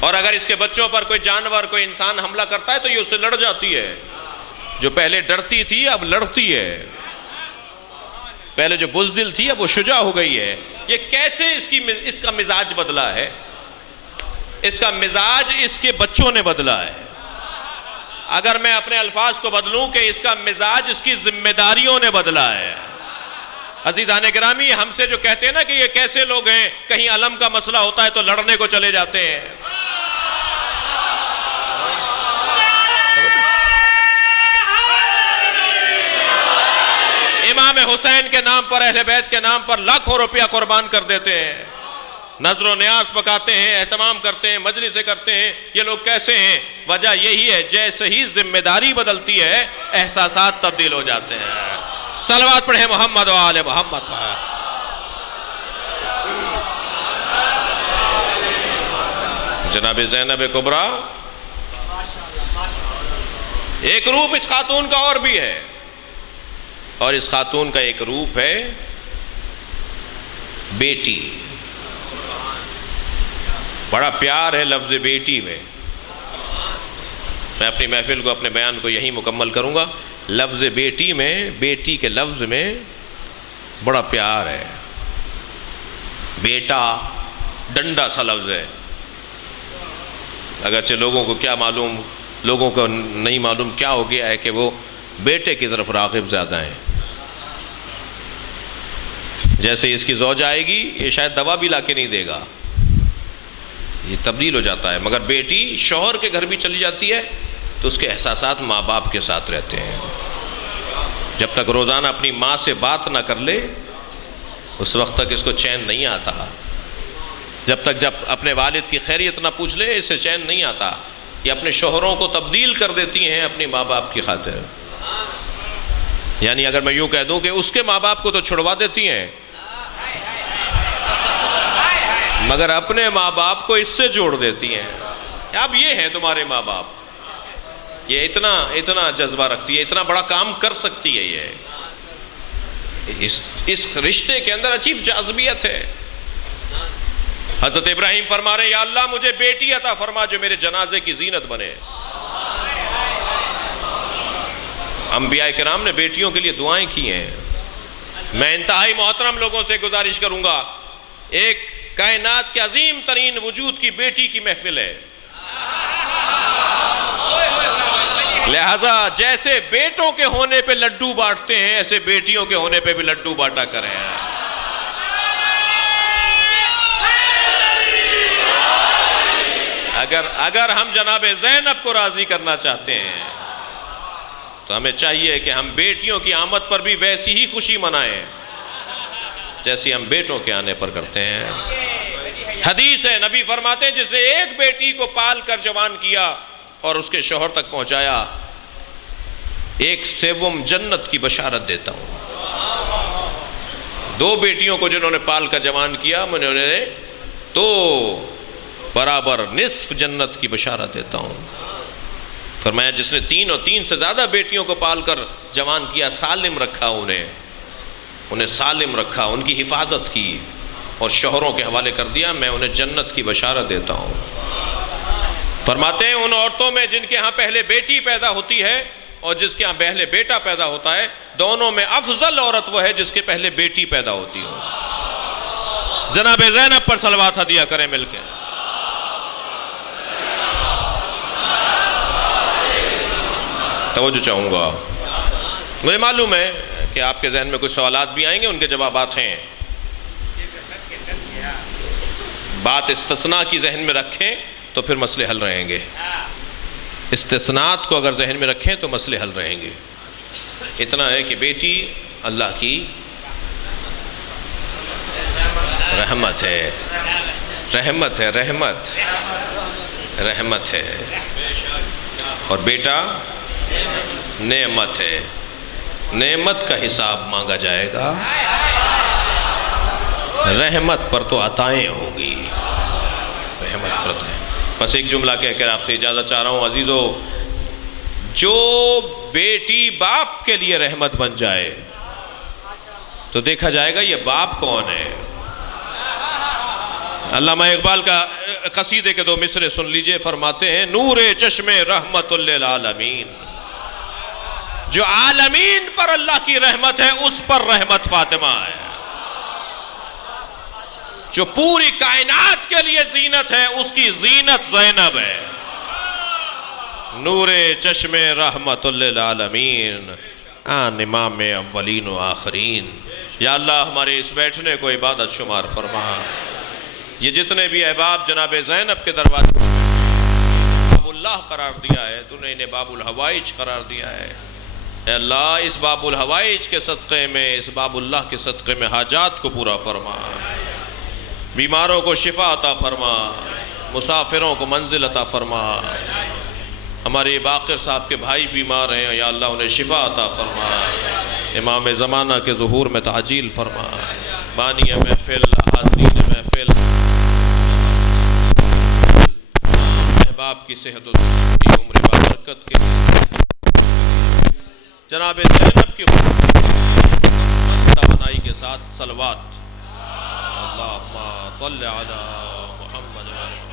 اور اگر اس کے بچوں پر کوئی جانور، کوئی انسان حملہ کرتا ہے تو یہ اس سے لڑ جاتی ہے. جو پہلے ڈرتی تھی اب لڑتی ہے، پہلے جو بزدل تھی اب وہ شجاع ہو گئی ہے. یہ کیسے اس کا مزاج بدلا ہے؟ اس کا مزاج اس کے بچوں نے بدلا ہے. اگر میں اپنے الفاظ کو بدلوں کہ اس کا مزاج اس کی ذمہ داریوں نے بدلا ہے. عزیزان گرامی، ہم سے جو کہتے ہیں نا کہ یہ کیسے لوگ ہیں، کہیں علم کا مسئلہ ہوتا ہے تو لڑنے کو چلے جاتے ہیں. امام حسین کے نام پر، اہل بیت کے نام پر لاکھوں روپیہ قربان کر دیتے ہیں، نظر و نیاز پکاتے ہیں، اہتمام کرتے ہیں، مجلسیں کرتے ہیں. یہ لوگ کیسے ہیں؟ وجہ یہی ہے جیسے ہی ذمہ داری بدلتی ہے احساسات تبدیل ہو جاتے ہیں. صلوات پڑھیں محمد و آل محمد پر. جناب زینب کبریٰ ایک روپ اس خاتون کا اور بھی ہے، اور اس خاتون کا ایک روپ ہے بیٹی. بڑا پیار ہے لفظ بیٹی میں. میں اپنی محفل کو، اپنے بیان کو یہی مکمل کروں گا. لفظ بیٹی میں، بیٹی کے لفظ میں بڑا پیار ہے. بیٹا ڈنڈا سا لفظ ہے، اگرچہ لوگوں کو کیا معلوم، لوگوں کو نہیں معلوم کیا ہو گیا ہے کہ وہ بیٹے کی طرف راغب زیادہ ہیں. جیسے اس کی زوج آئے گی یہ شاید دوا بھی لا کے نہیں دے گا، یہ تبدیل ہو جاتا ہے. مگر بیٹی شوہر کے گھر بھی چلی جاتی ہے تو اس کے احساسات ماں باپ کے ساتھ رہتے ہیں. جب تک روزانہ اپنی ماں سے بات نہ کر لے اس وقت تک اس کو چین نہیں آتا. جب اپنے والد کی خیریت نہ پوچھ لے اسے چین نہیں آتا. یہ اپنے شوہروں کو تبدیل کر دیتی ہیں اپنی ماں باپ کی خاطر. یعنی اگر میں یوں کہہ دوں کہ اس کے ماں باپ کو تو چھڑوا دیتی ہیں مگر اپنے ماں باپ کو اس سے جوڑ دیتی ہیں. اب یہ ہیں تمہارے ماں باپ، یہ اتنا جذبہ رکھتی ہے، اتنا بڑا کام کر سکتی ہے. یہ اس رشتے کے اندر عجیب جاذبیت ہے. حضرت ابراہیم فرما رہے ہیں یا اللہ مجھے بیٹی عطا فرما جو میرے جنازے کی زینت بنے. انبیاء کرام نے بیٹیوں کے لیے دعائیں کی ہیں. میں انتہائی محترم لوگوں سے گزارش کروں گا، ایک کائنات کے عظیم ترین وجود کی بیٹی کی محفل ہے، لہذا جیسے بیٹوں کے ہونے پہ لڈو بانٹتے ہیں ایسے بیٹیوں کے ہونے پہ بھی لڈو بانٹا کریں. اگر ہم جناب زینب کو راضی کرنا چاہتے ہیں تو ہمیں چاہیے کہ ہم بیٹیوں کی آمد پر بھی ویسی ہی خوشی منائیں جیسی ہم بیٹوں کے آنے پر کرتے ہیں. حدیث ہے، نبی فرماتے ہیں جس نے ایک بیٹی کو پال کر جوان کیا اور اس کے شوہر تک پہنچایا 1/7 جنت کی بشارت دیتا ہوں. 2 بیٹیوں کو جنہوں نے پال کر جوان کیا میں نے تو برابر نصف جنت کی بشارت دیتا ہوں. فرمایا جس نے 3 اور 3 سے زیادہ بیٹیوں کو پال کر جوان کیا، سالم رکھا انہیں سالم رکھا، ان کی حفاظت کی اور شوہروں کے حوالے کر دیا، میں انہیں جنت کی بشارت دیتا ہوں. فرماتے ہیں ان عورتوں میں جن کے ہاں پہلے بیٹی پیدا ہوتی ہے اور جس کے ہاں پہلے بیٹا پیدا ہوتا ہے، دونوں میں افضل عورت وہ ہے جس کے پہلے بیٹی پیدا ہوتی ہو. جناب زینب پر صلوات ہدیہ کریں مل کے. توجہ چاہوں گا، مجھے معلوم ہے کہ آپ کے ذہن میں کچھ سوالات بھی آئیں گے، ان کے جوابات ہیں. بات استثناء کی ذہن میں رکھیں تو پھر مسئلے حل رہیں گے. استثناءات کو اگر ذہن میں رکھیں تو مسئلے حل رہیں گے. اتنا ہے کہ بیٹی اللہ کی رحمت ہے، رحمت ہے، رحمت ہے اور بیٹا نعمت ہے. نعمت کا حساب مانگا جائے گا، رحمت پر تو عطائیں ہوں گی. رحمت پر عطائیں. بس ایک جملہ کہہ کر آپ سے اجازت چاہ رہا ہوں عزیزو، جو بیٹی باپ کے لیے رحمت بن جائے تو دیکھا جائے گا یہ باپ کون ہے. علامہ اقبال کا قصیدے کے 2 مصرے سن لیجئے. فرماتے ہیں نور چشم رحمت للعالمین، جو عالمین پر اللہ کی رحمت ہے اس پر رحمت فاطمہ ہے. جو پوری کائنات کے لیے زینت ہے اس کی زینت زینب ہے. نور چشم رحمت للعالمین، آن امام اولین و آخرین. یا اللہ ہمارے اس بیٹھنے کو عبادت شمار فرما. یہ جتنے بھی احباب جناب زینب کے دروازے باب اللہ قرار دیا ہے، تو نے انہیں باب الحوائج قرار دیا ہے. اے اللہ اس باب الحوائج کے صدقے میں، اس باب اللہ کے صدقے میں حاجات کو پورا فرما، بیماروں کو شفا عطا فرما، مسافروں کو منزل عطا فرما. ہمارے باقر صاحب کے بھائی بیمار ہیں، یا اللہ انہیں شفا عطا فرما. امام زمانہ کے ظہور میں تعجیل فرما. بانی محفل، حاضرین محفل، احباب کی صحت و عمر برکت کے جناب زینب کی توانائی کے ساتھ صلوات. اللہم صلی علی محمد.